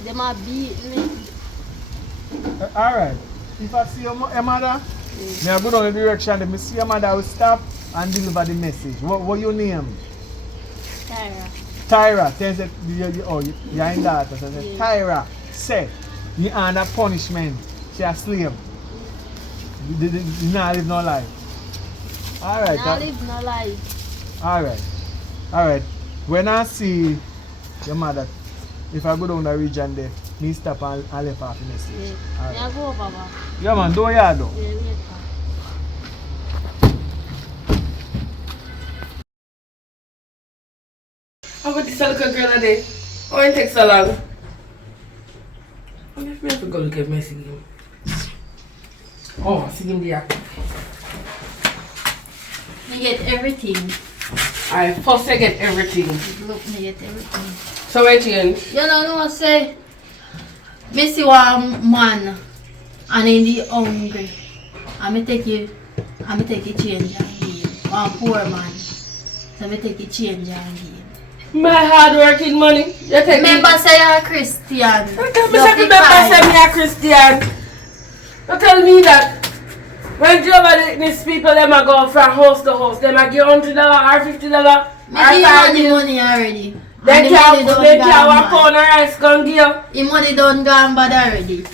They ma beat me. Alright. If I see your mother, me I go down the direction, if I see your mother, I will stop and deliver the message. What your name? Tyra. Tyra. Tell say you're in daughter. So say, Yeah. Tyra, say, you under punishment. She a slave. You not live no life. Alright. Now live no life. Alright. When I see your mother, if I go down the region there, me stop and left off the message. Yeah. Me a go over back. Yeah man, do ya though. Yeah, later. How about this little girl today? Oh, it takes so long. I wonder if I have to go look at my singing. Oh, singing the act. Me get everything. I first I get everything. Look, me get everything. So I change. You know what say? Me see one man and in the hungry. And me take you change and give him. One poor man. So me take you change and give him. My hard working money. You take Remember say you're a Christian. Remember say me a Christian. You tell me that. When Jehovah these people them a go from house to house, them a give $100 or $50 Me give you money already. They can't one pound of rice gon' give you. The money done gone bad already.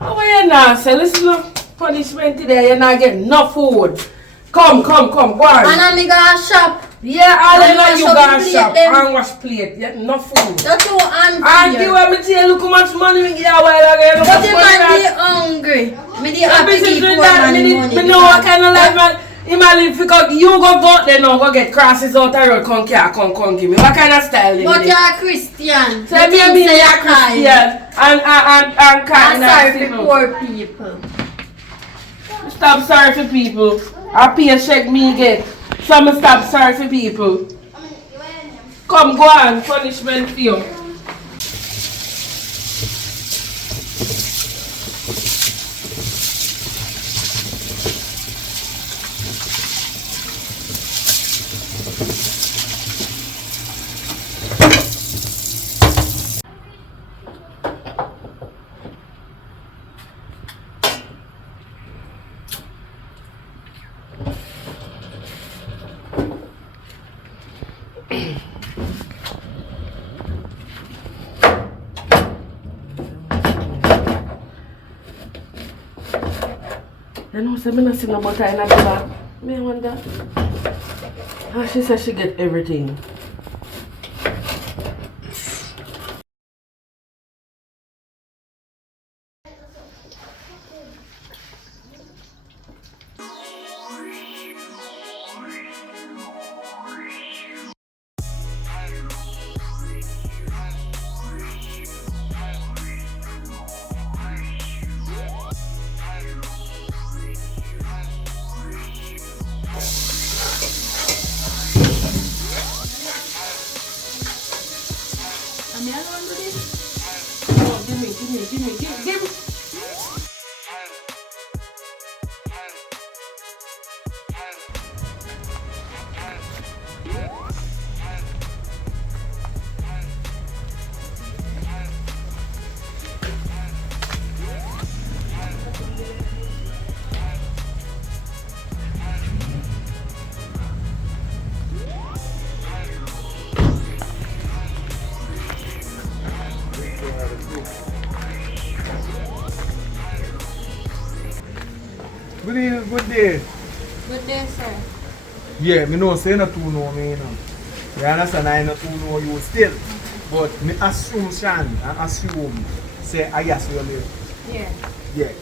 How are you now? Say listen to punishment today, you're not getting no food. Come, go on. And I'm gonna shop. Yeah, all Then you know you wash up gonna the shop plate them. and wash plate. Yeah, no food. You're too And hungry. you want me to tell you look how much money we get a while ago. But the man be hungry. Me the happy business keep with poor that, man money. me know what kind of life man. He might live because you go out there now go get crosses out the road, come give me. What kind of style is But it? you're a Christian. So me say you're Christian and kind I'm sorry of for poor people. Stop sorry for people. I pay a check me get. So me stop sorry for people. Come go on, punishment for you. You know, so I don't see no butter in the bag. Me wonder. Ah, she said she get everything. Oh, give me. Good evening, good day. Good day, sir. Yeah, me know say not too know me, you know. You understand, I not too know you still. But me assumption and assume say I guess you live. Yeah. Yeah.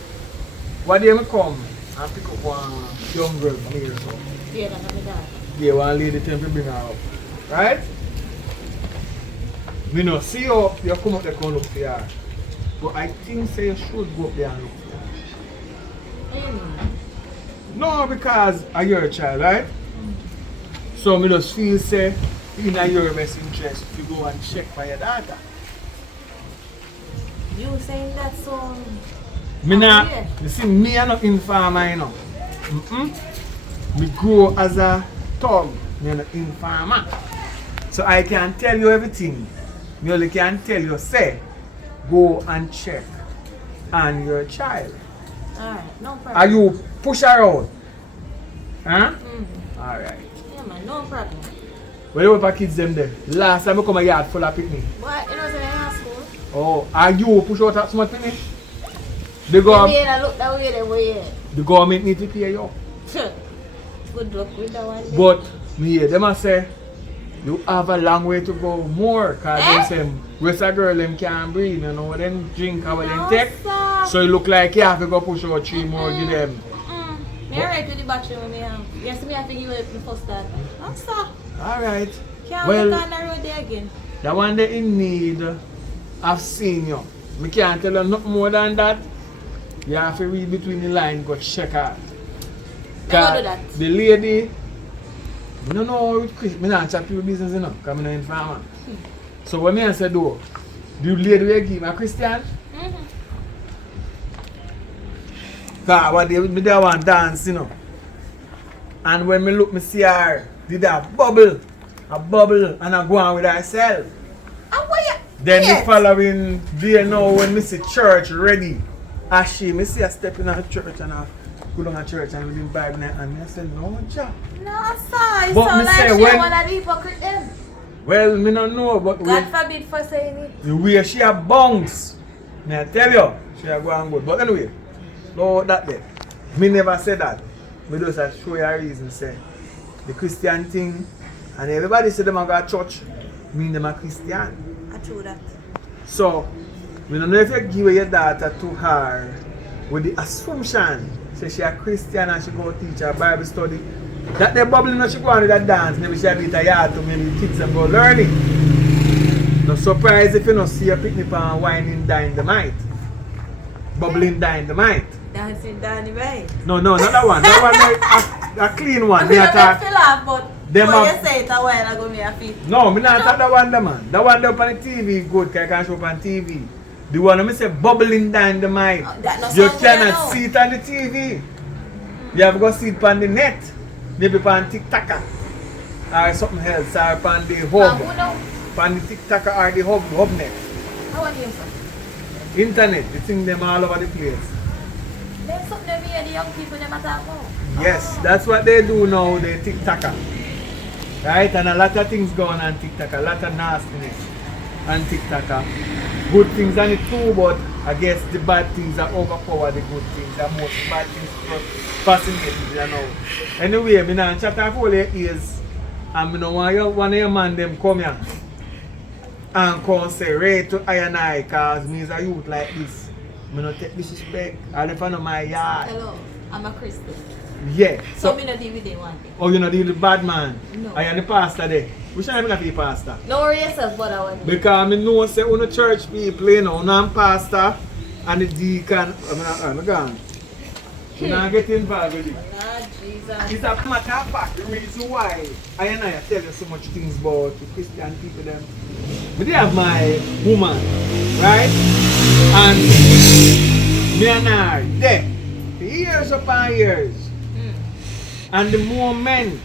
What day me come and pick up one young girl from here, so. Yeah, that's my dad. Yeah, one lady tell me to bring her up. Right? Me no see you come up there and look for her. But I think say you should go up there and look for her. No, because I'm your child, right? So me just feel say in your best interest to go and check for your daughter. You saying that so? Me not, Yeah. you see, me I'm not informer, you know. Me grow as a thug, me an informer. So I can tell you everything. Me only can tell you, say, go and check on your child. Alright, no problem. Are you push her out? Huh? Alright. Yeah, man, no problem. Where you for kids them there? Last time I come a yard full of picnic. But you know, so in school. Oh, are you push out that smart picnic? The government, I look that way, they way. the government need to pay you. Good luck with that one. But me hear them a say you have a long way to go more because they say where's a girl them can't breathe, you know, them drink how them take. Sir. So you look like you have to go push out 3 more give them. Me right to the bathroom with me. Yes, me have to give it the first that. I'm sorry. Alright. Can't Well, look on the road there again. the one they in need of senior. Me can't tell you nothing more than that. You have to read between the lines, go check her. Never do that. The lady, I don't know with Chris, I don't chat to your business, you know, because I'm not informer. So when I say do, the lady will give me a Christian? Because what they me there want dance, you know. And when me look, me see her, did a bubble, and I go on with herself. And where you? Then Yes. the following day now when me see church ready, as she, me see her step in a church and I go down to church and reading Bible and I said, no, Jack. No, sir. It But sound me like say she when- one of the hypocrite them. Well, me don't know, but God forbid for saying it. the way she a bounce, me I tell you, she a go and good. But anyway, no that there. Me never said that. Me just a show you a reason say the Christian thing and everybody say them a go to church, mean them a Christian. I true that. So, we don't know if you give your daughter to her with the assumption, say she a Christian and she go teach her Bible study, that they bubbling and she go on with that dance, maybe she a bit of yard to maybe kids and go learning. No surprise if you don't see a picnic and whining dynamite. Bubbling dynamite. Dancing down the way. No, not that one. That one a clean one. I Me feel a like talk- feel off, but Them when a- you say it a while ago, me a feel. No, me not talk that one there, man. That one there up on the TV good, cause I can show up on TV. The one I say bubbling dynamite. That no You sound good, I cannot know. see it on the TV. You have to go see it on the net. Maybe on TikTok or something else, or on the hub. Who know? On the TikTok or the hub net. How are you, sir? Internet, the thing them all over the place. There's something that the young people never talk about. Yes, that's what they do now, the TikToker. Right? And a lot of things going on TikTok, a lot of nastiness on TikTok. Good things on it too, but I guess the bad things are overpower the good things. And most bad things fascinate me, you know. Anyway, I don't chat for all your ears. And I don't want one of your man them come here and come say, "Ray to I and I, cause me is a youth like this. I don't take disrespect. I don't know my yard." Hello, I'm a Christian. Yeah. So me not deal with them one day. Oh, you know deal with bad man? No. I am the pastor there. Which one am I the pastor? No worry yourself, but I want. Because I know say on the church people, you know, I'm pastor and the deacon. I'm gone. You not get involved with it. Nah, Jesus. It's a matter of fact, the reason why I tell you so much things about the Christian people them. But they have my woman, right? And me and her, there, for years upon years. And the moment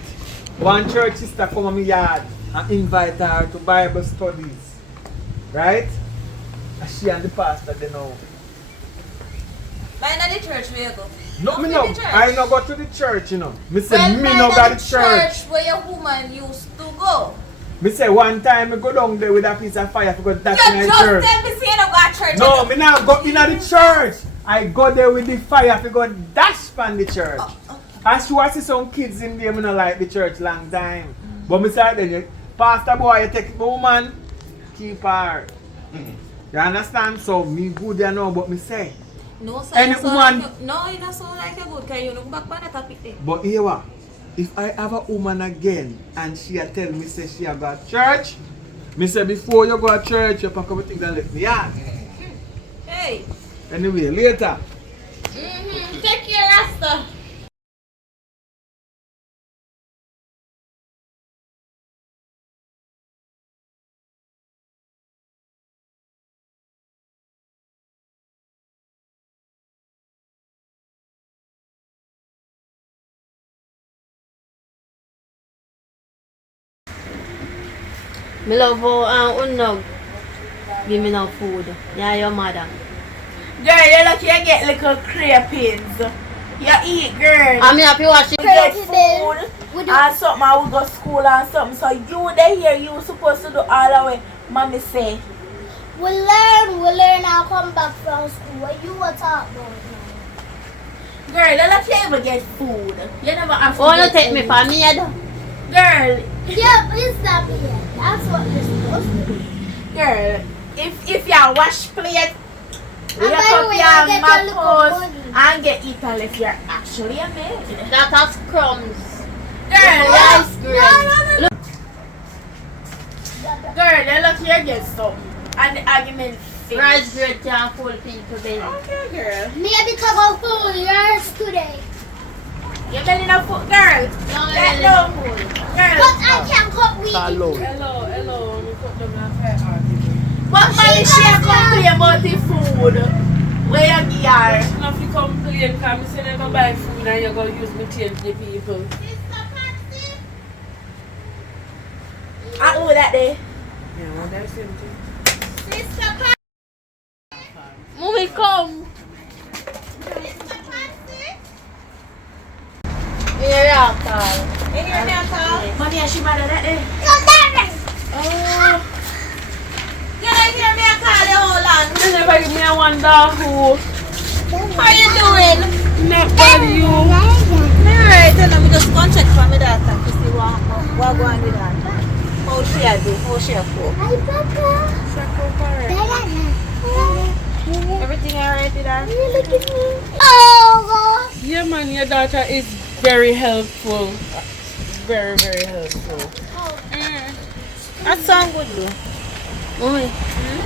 one church sister come on my yard and invite her to Bible studies, right? And she and the pastor, they know. Mine at the church where you go? No, me no. I no go to the church, you know. Me say Well, me mine no at go the to church. where your woman used to go. Me say one time I go down there with a piece of fire to go dash You in the just church. tell me say you don't go to church. No, me not go in the church. I go there with the fire to go dash from the church. Oh, okay. As you see some kids in there, me not like the church long time. But me say then, pastor boy, you take the woman, keep her. You understand? So me good you know, but me say. No, sir. Any you sound woman- like no, you don't sound like you're good because you look back on the topic there. But here what? If I have a woman again and she a tell me say she a go to church, me say before you go to church, you pack up things and let me out. Hey. Anyway, later. Take care, Rasta. Me love how unog give me no food. Yeah, your mother. Girl, you look, you get little cravings. You eat, girl. I'm happy watching. You get food We do- and something, I will go to school and something. So you there here, you supposed to do all the way. Mommy say. We learn and come back from school. What you were talking about now? Girl, you look, you even get food. You never have to Oh, you get take me food. for me, Girl, Yeah, please stop here. That's what you're supposed to do. girl, if you wash plate, And wake by the up way, I your get a little macos money. and get eaten if you're actually a maid. That has crumbs. Girl, Rice you- grain. girl, you look here get something. And the argument finished. Rice bread can't fool people, baby. Okay, girl. Maybe talk about food yours today. You're getting a foot, girl. No, Let no, no. no. Girl. But I can cook with Hello. Hello. Me put them in a fair But Molly, she a complain about the food. Where you give her? You know if you complain because me say never buy food and you go use me change the people. I owe that day. Yeah, well that's same thing. Mommy, come. Here you are, Carl. You hear me, Uncle? Money, and she mad at that day. Oh. You don't hear me, Uncle? The whole land. You never give me a wonder who. How you doing? Never you. Alright, tell me just go and check for me daughter to see what go on with her. How she a do? How she a cook? Hi, Papa. Everything alright with her? Look at me. Oh, God. Yeah man, your daughter is very helpful. Very, very helpful. That sound good though. Mommy,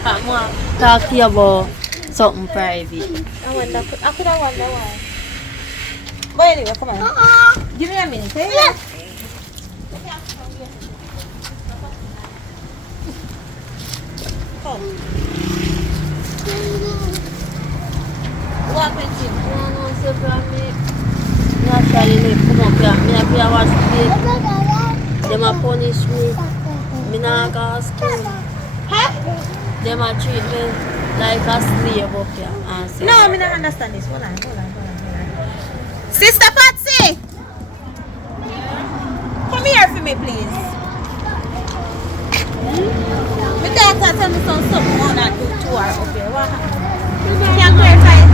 I want to talk to you about something private. I could have wonder why. But anyway, come on. Give me a minute, eh? Yes. Come. What with you? No, say for me. Me actually live come up here. Me have to watch play. Them a punish me. Me not go to school. Huh? Them a treat me like a slave up here. And say, No, I don't understand this. Hold on. Sister Patsy! Come here for me, please. to her up here. What happened? Can you clarify it?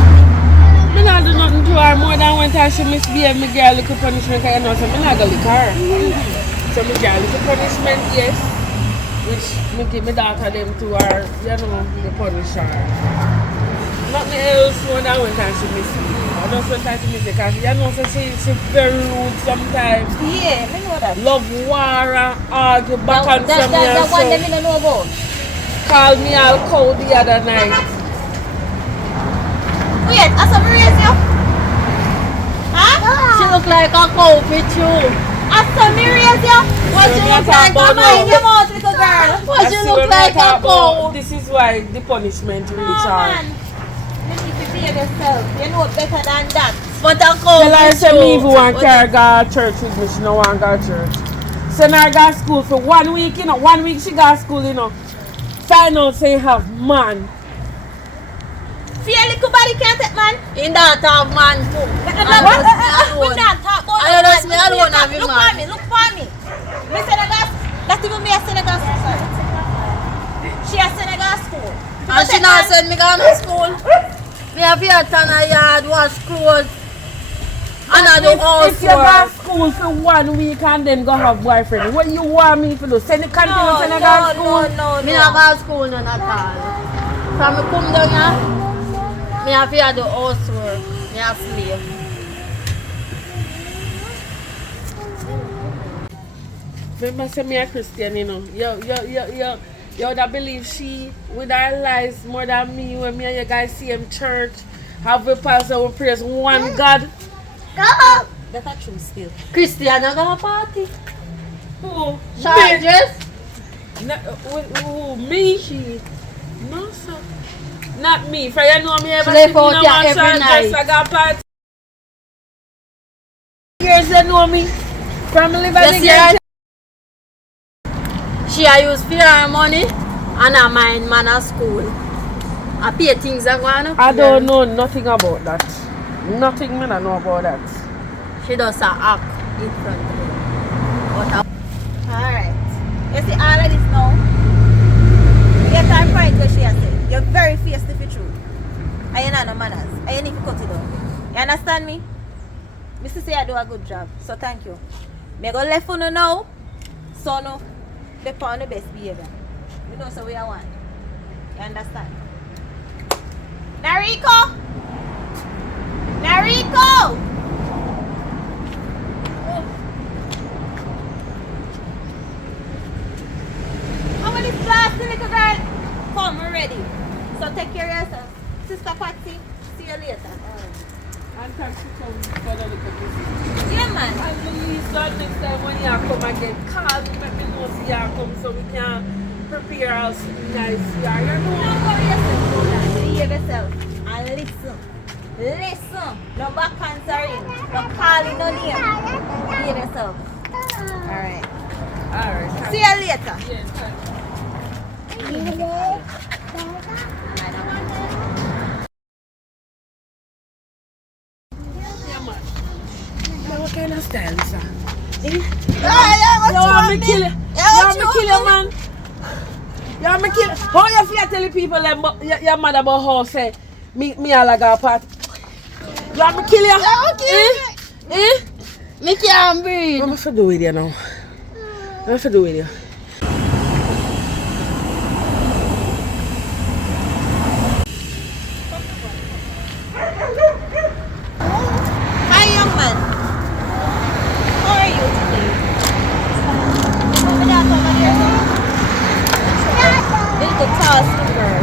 Me not do nothing to her more than one time she misbehaved. Me get a little punishment because you know, so me not gonna lick her. So me get a little punishment, yes. Which me give me daughter them to her, you know, me punish her. Nothing else more than one time she misbehaved. Or just one time she misbehaved because you know, so she very rude sometimes. Yeah, I know that. Love war and argue back and some The one that me don't know about. Called me all cold the other night. Wait, I saw me raise you. Huh? She look like a cow with you. I saw me raise you. What So you me look talk like? about Come on, now. your mouth, little girl. What you See, look when like I talk a about, cow. this is why the punishment No, reach her. man. You need to behave yourself. You know better than that. But a cow Tell her with say me even you. want carry her to church with me. She no want go to church. Send her go to school for 1 week, you know. 1 week she go to school, you know. Find out say you have man. Fear little body can't take man. In that have man too. We not talk about I just me alone have Look man. for me, look for me. Me Senegal, that's even me a Senegal school, sorry. She a Senegal school. And she not send me go to school. Me have here turn a yard, wash clothes. And I do If you go to housework. school for 1 week and then go have boyfriend, what you want me to do? Send the continue send her go to school? no. Me not go to school none at all. From me come down here, me have here do housework. Me a slave. Remember say me a Christian, you know. You would have believe she with her lies more than me when me and you guys see him church. Have we pastor we praise one God. That's a true still. Christian a go party. Who? Charges. Who? Me? She. No, sir. Not me. For you know me ever She left seen me out in here one every church night. just like a party. Years they know me. From live You at the see girl. her? She a use for her money and a mind man at school. I pay things that go on up I here. don't know nothing about that. Nothing me I know about that. She does a act in front of me. But Alright. You see all of this now? You get her point where she has said. You're very fierce to be true. And you not no manners. And you need to cut it down. You understand me? Mr. say I do a good job. So thank you. Me go left for now. So no. They put on the best behavior. You know so we are one. You understand? Nariko! Nariko! How many class, little girl? Come, we're ready. So take care of yourself. Sister Patsy, see you later. And thanks for coming for the little visit. Yeah, man. I believe so next time when you come again, call me, let me know see you come so we can prepare us nice here. You know? Don't worry yourself about that. Behave yourself and listen. Listen. No back answering. No calling no name. Behave yourself. Alright. Alright. See you later. Yes, thanks. Yeah, man. Now what kind of style is that? You want me kill you? You want me kill you, man? You want me kill you? How you feel tell the people that your mother about how say me all like a part? You want me kill you? me can't breathe. What am I for do with you now? What am I for do with you? Hi, young man. How are you today? Move that over there, so. Little tall, slim girl.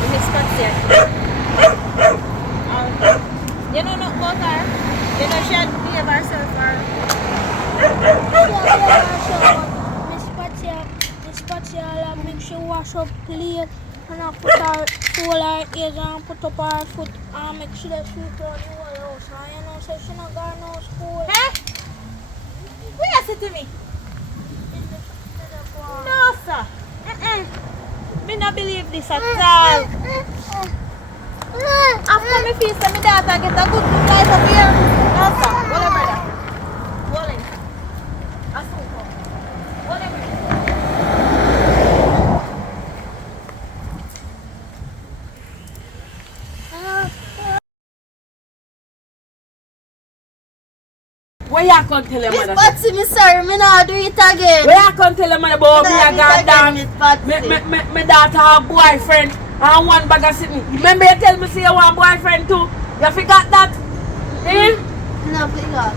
You mix fancy. You know not about her? You know she had behave herself or... Miss Patsy, make sure wash up plate and I put her soul her ears and put up her foot and make sure that she go to the whole house. And you know, so she not got no school. Huh? What you say to me? No, sir. Me not believe this at all. After me feel say me daughter get a good good life up here. No, sir. Whatever that. Rolling. Assume. Whatever. Where you can tell your Miss mother? Patsy, me sorry, me not do it again. Where you can tell your mother about me Me a not got do it again, Miss dance? Patsy. Me daughter have boyfriend and one bag of Sydney. Remember you tell me say you want boyfriend too? You forgot that? Eh? No, forgot.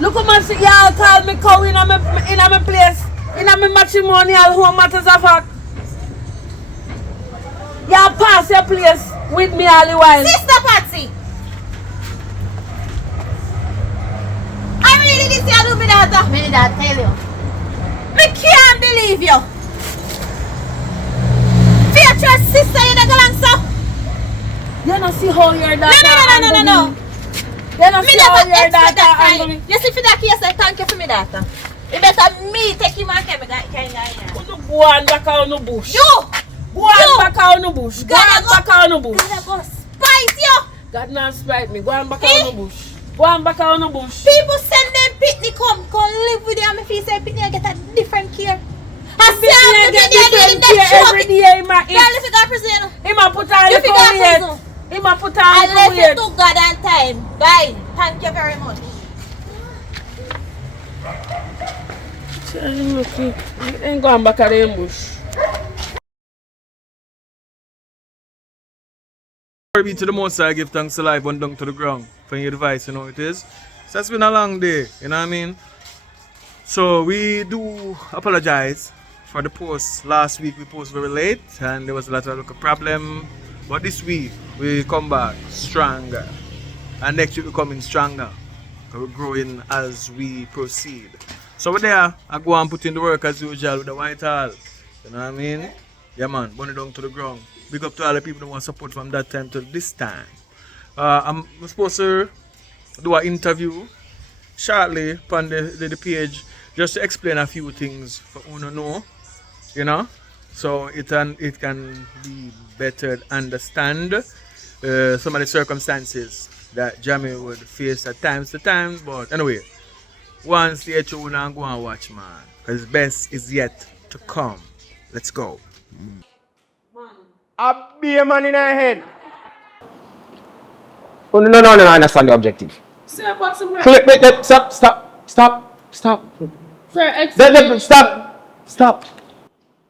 Look how much y'all call me cow in my place. In my matrimonial home, matters of fact. Y'all pass your place with me all the while. Sister Patsy! I really did say I do me daughter. Me did I tell you. Me can't believe you. Future sister, you don't go along so. You don't see how your daughter No. You don't Me see never how your expect daughter that handle kind. me. You see for that case, I thank you for me daughter. You better me take him and carry You go on back on the bush. You! Go on back on the bush. Go on back on the bush. Gotta go spite you. God not spite me. Go on back on the bush. Go on back on the bush. People send them pitney come live with you and me feel say pitney get a different care. I Pitney say get I'm different the care every day in my Girl, eat. if you got prison, He ma put on You the forgot Korean. prison. He ma put on I the left you Korean. to God and time. Bye. Thank you very much. Ain't going back at the bush. Glory be to the Most High, give thanks to life and down to the ground. For your advice, you know it is. So it's been a long day, you know what I mean? So we do apologize for the post. Last week we posted very late and there was a lot of local problem. But this week we come back stronger. And next week we come in stronger. We're growing as we proceed. So we're there, I go and put in the work as usual with the white hall. You know what I mean? Yeah man, burn it down to the ground. Big up to all the people who want support from that time to this time. I'm supposed to do an interview shortly on the page just to explain a few things for you to know, you know, so it can be better understand some of the circumstances that Jammiwood face at times to times. But anyway, once the HO now go and watch man, because best is yet to come. Let's go. A beer man in our head. Oh, no, I understand the objective. Sir, what's the Click, wait, stop. Sir, Stop.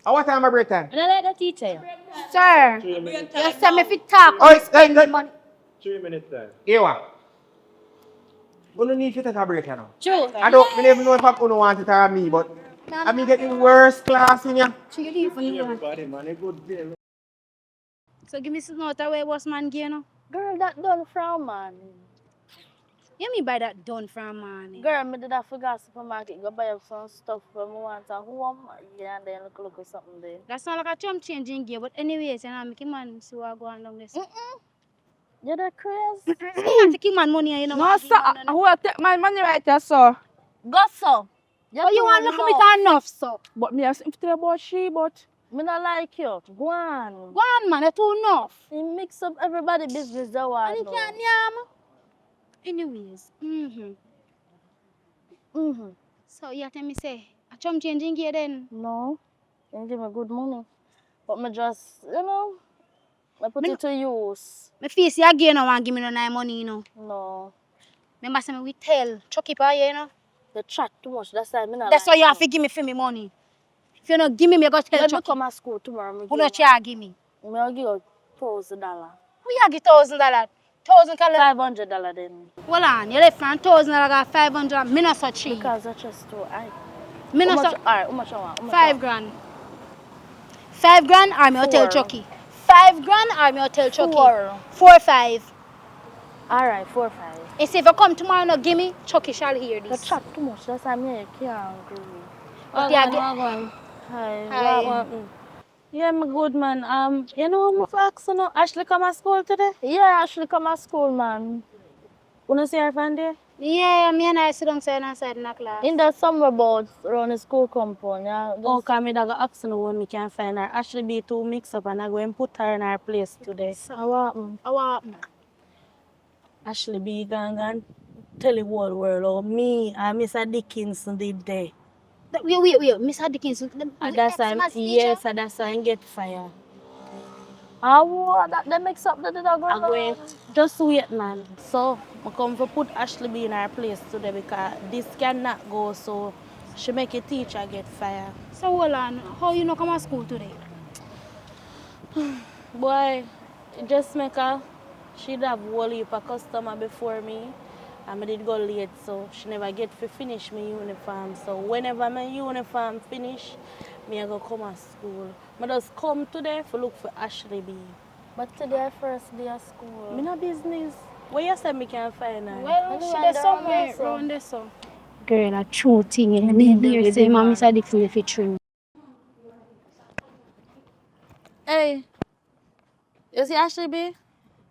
What time my break time? I don't like the teacher. Sir, you said me if you talk. Oh, it's 3 minutes time. Here one. We don't need to take a break now. True. I don't even know if I'm going to want it or me, but I'm getting worse class in here. So give me some note where was man gear now? Girl, that done from man. You mean by that done from man? Girl, me did I forgot supermarket, go buy up some stuff when I want at home. Yeah, and then look at something there. That's not like a chum changing gear, but anyways, you know, make him man see what go on down this. You're the crazy. You take him man money, you know. No, sir. Who will take my money right there, sir? Go so. You want to look at me enough, so. But me have something to tell about she, but Me not like you. Go on. Go on, man, it's too enough. You mix up everybody business that one. And you can't yam. Anyways, So you tell me say, a chum changing gear then? No. You give me good money. But me just, I put it to use. My face you again now and give me no nice money, you know. No. Remember say we tell Chucky pa you know. The chat too much. That's why me not That's like why you have to give me for me money. If you don't give me, I go tell Let me Chucky. come to school tomorrow. Who not you give me? I'll give you $1,000. Who you give $1,000? $500 then. Hold on, you left from $1,000 got 500. Me not so cheap. Because that's just too high. Me not so. Alright, how much you want? 5 grand. 5 grand or me hotel 4. Chucky. 5 grand or me hotel Chucky. 4. 4 5. Alright, 4 5. And say if you come tomorrow no give me, Chucky shall hear The this. chat too much. That's why I can't agree. Okay, I get. Hi. Hi. What happened? Yeah, I'm good man. You know, I'm asking Ashley come to school today? Yeah, Ashley come to school, man. Wanna see her friend there? Yeah, me and I sit down inside in the class. In the summer boat around the school compound, yeah. Oh, because I go ask her when we can find her. Ashley be too mixed up and I go and put her in her place today. So what happened? How happen? Ashley be going tell the whole world how me and Mr. Dickinson did there. Wait, Mr. Dickinson. And that's why, yes, and that's why I get fired. Oh, that mix up the girl. I'm going, just wait, man. So, I come to put Ashley B in her place today because this cannot go, so she make a teacher get fired. So hold on, how you not come to school today? Boy, just make her, she'd have whole heap of customer before me, and I did go late, so she never get to finish my uniform. So whenever my uniform finish, me I go come to school. I just come today to look for Ashley B. But today first day of school. Me no business. Where you say me can find her? Well, she there somewhere around there, so. Girl, a true thing. You need to say, Mommy said it's me for true. Hey, you see Ashley B?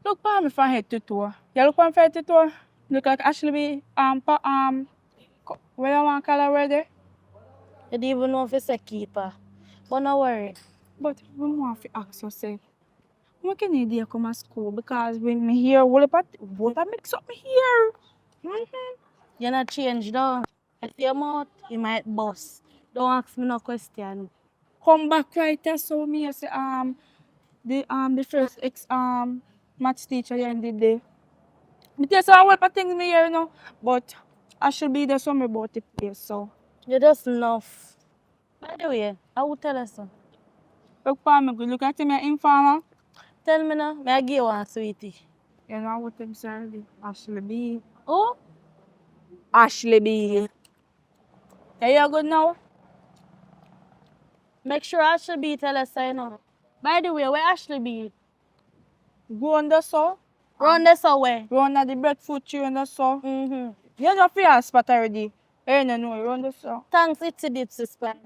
Look pa me from head to toe. You look from head to toe. Look like Ashley B. Where you want to call her ready? You don't even know if it's a keeper. But no worry. But we want to ask yourself. What can you do come to school? Because when me hear what I mix up me here. You're not changed though. If your mouth, you might bust. Don't ask me no question. Come back right there, so me I say the first maths teacher here in the day. Me tell you what I things me here, you know, but I should be there somewhere about the place, so. You're just enough. By the way, I will tell you so. Look for me, good look at me informer. Tell me now, may I give you one sweetie? You know what I'm saying? Ashley B. Oh? Ashley B. Yeah, you good now? Make sure Ashley B tell us I know. By the way, where Ashley B? Go on the saw. Run this away. Run at the breadfruit tree on the saw. Mm-hmm. You don't feel a spot already. Hey, no, run the saw. Thanks, it's a dipsy spot.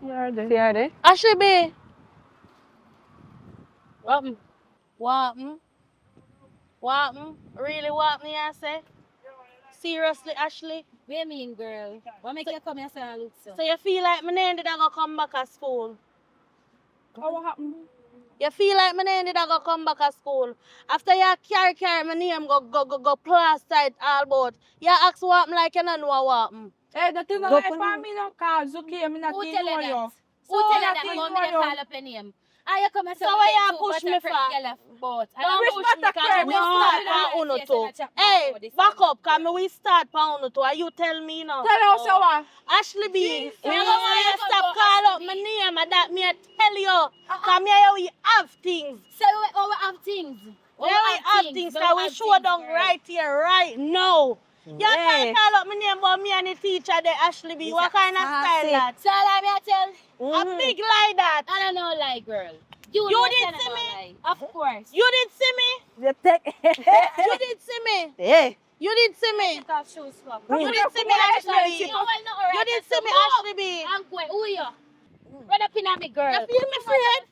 See her there. Ashley B. What? Really what me I say? Seriously, Ashley? What do you mean, girl? What make you come here and look so? So you feel like my name did I go come back at school? What happened? You feel like my name did I go come back at school? After you carry my name go plaster it all about. You ask what happened like you don't know what happened. Hey, that is not like for me now, cause okay, I'm not Who in tell you you. that? Who tell you that? Come me call up your name. Ah, you come and say, So why you push me for? Don't push me, because we start on Uno too. Hey, back up, because we start on Uno too. And you tell me now. Tell us what? Ashley B, you stop call up my name and that me I tell you. Because me we have things. So we have things. We have things, because we show down right here, right now. You can't call up my name about me and the teacher there, Ashley B. What kind of style that? So lie me I tell? A big lie that. I don't know lie, girl. You didn't see me? Lie. Of course. You didn't see me? You take. You didn't see me? Hey. You didn't see me? Take off shoes, swap. You didn't see me, Ashley B? You didn't see me, Ashley B? Uncle, who you? Run up in on me, girl. You feel me, friend?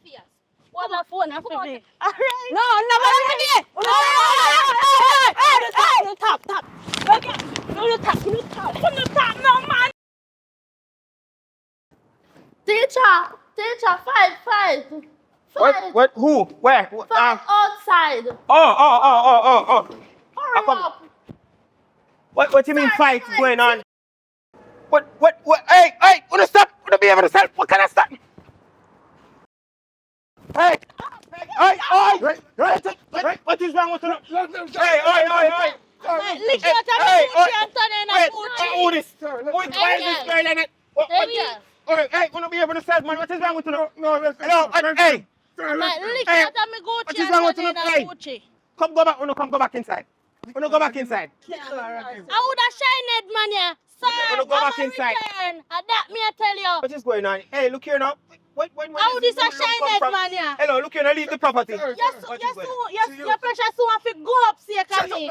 What my phone, Ashley B? Alright. No, Hey. Tap. Tap, no, man. Teacher, fight. What? Who? Where? Fight outside. Oh. Hurry up. What you mean fight going on? What? Hey, wanna stop? Wanna be able to stop? What kind of stop? Hey! What is wrong with you? Hey! Lick out of me, Gucci and turn in a Gucci. Who is this girl in it? Hey, wanna be able to stop, man? What is wrong with you? No, hey! Lick out of me, Gucci and turn in a Gucci. Come go back inside. Wanna go back inside? I would have shined, man, yeah. Sir, Wanna go back inside? And that me I tell you. What is going on? Hey, look here now. How this a shine man, yeah? Hello, look here now, leave the property. Your pressure soon have to go up, see a me.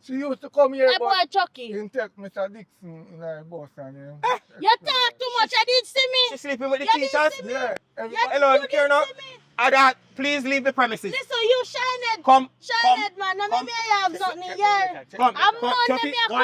She used to come here, Hey, boy, Chucky. in take Mr. Dixon in her bus. And, You talk too much, I didn't see me. She's sleeping with the You didn't teachers? see me. yeah, Hello, look here now. Please leave the premises. Listen, you shine Come. man. Now maybe I have something here. Come, I'm Chucky, me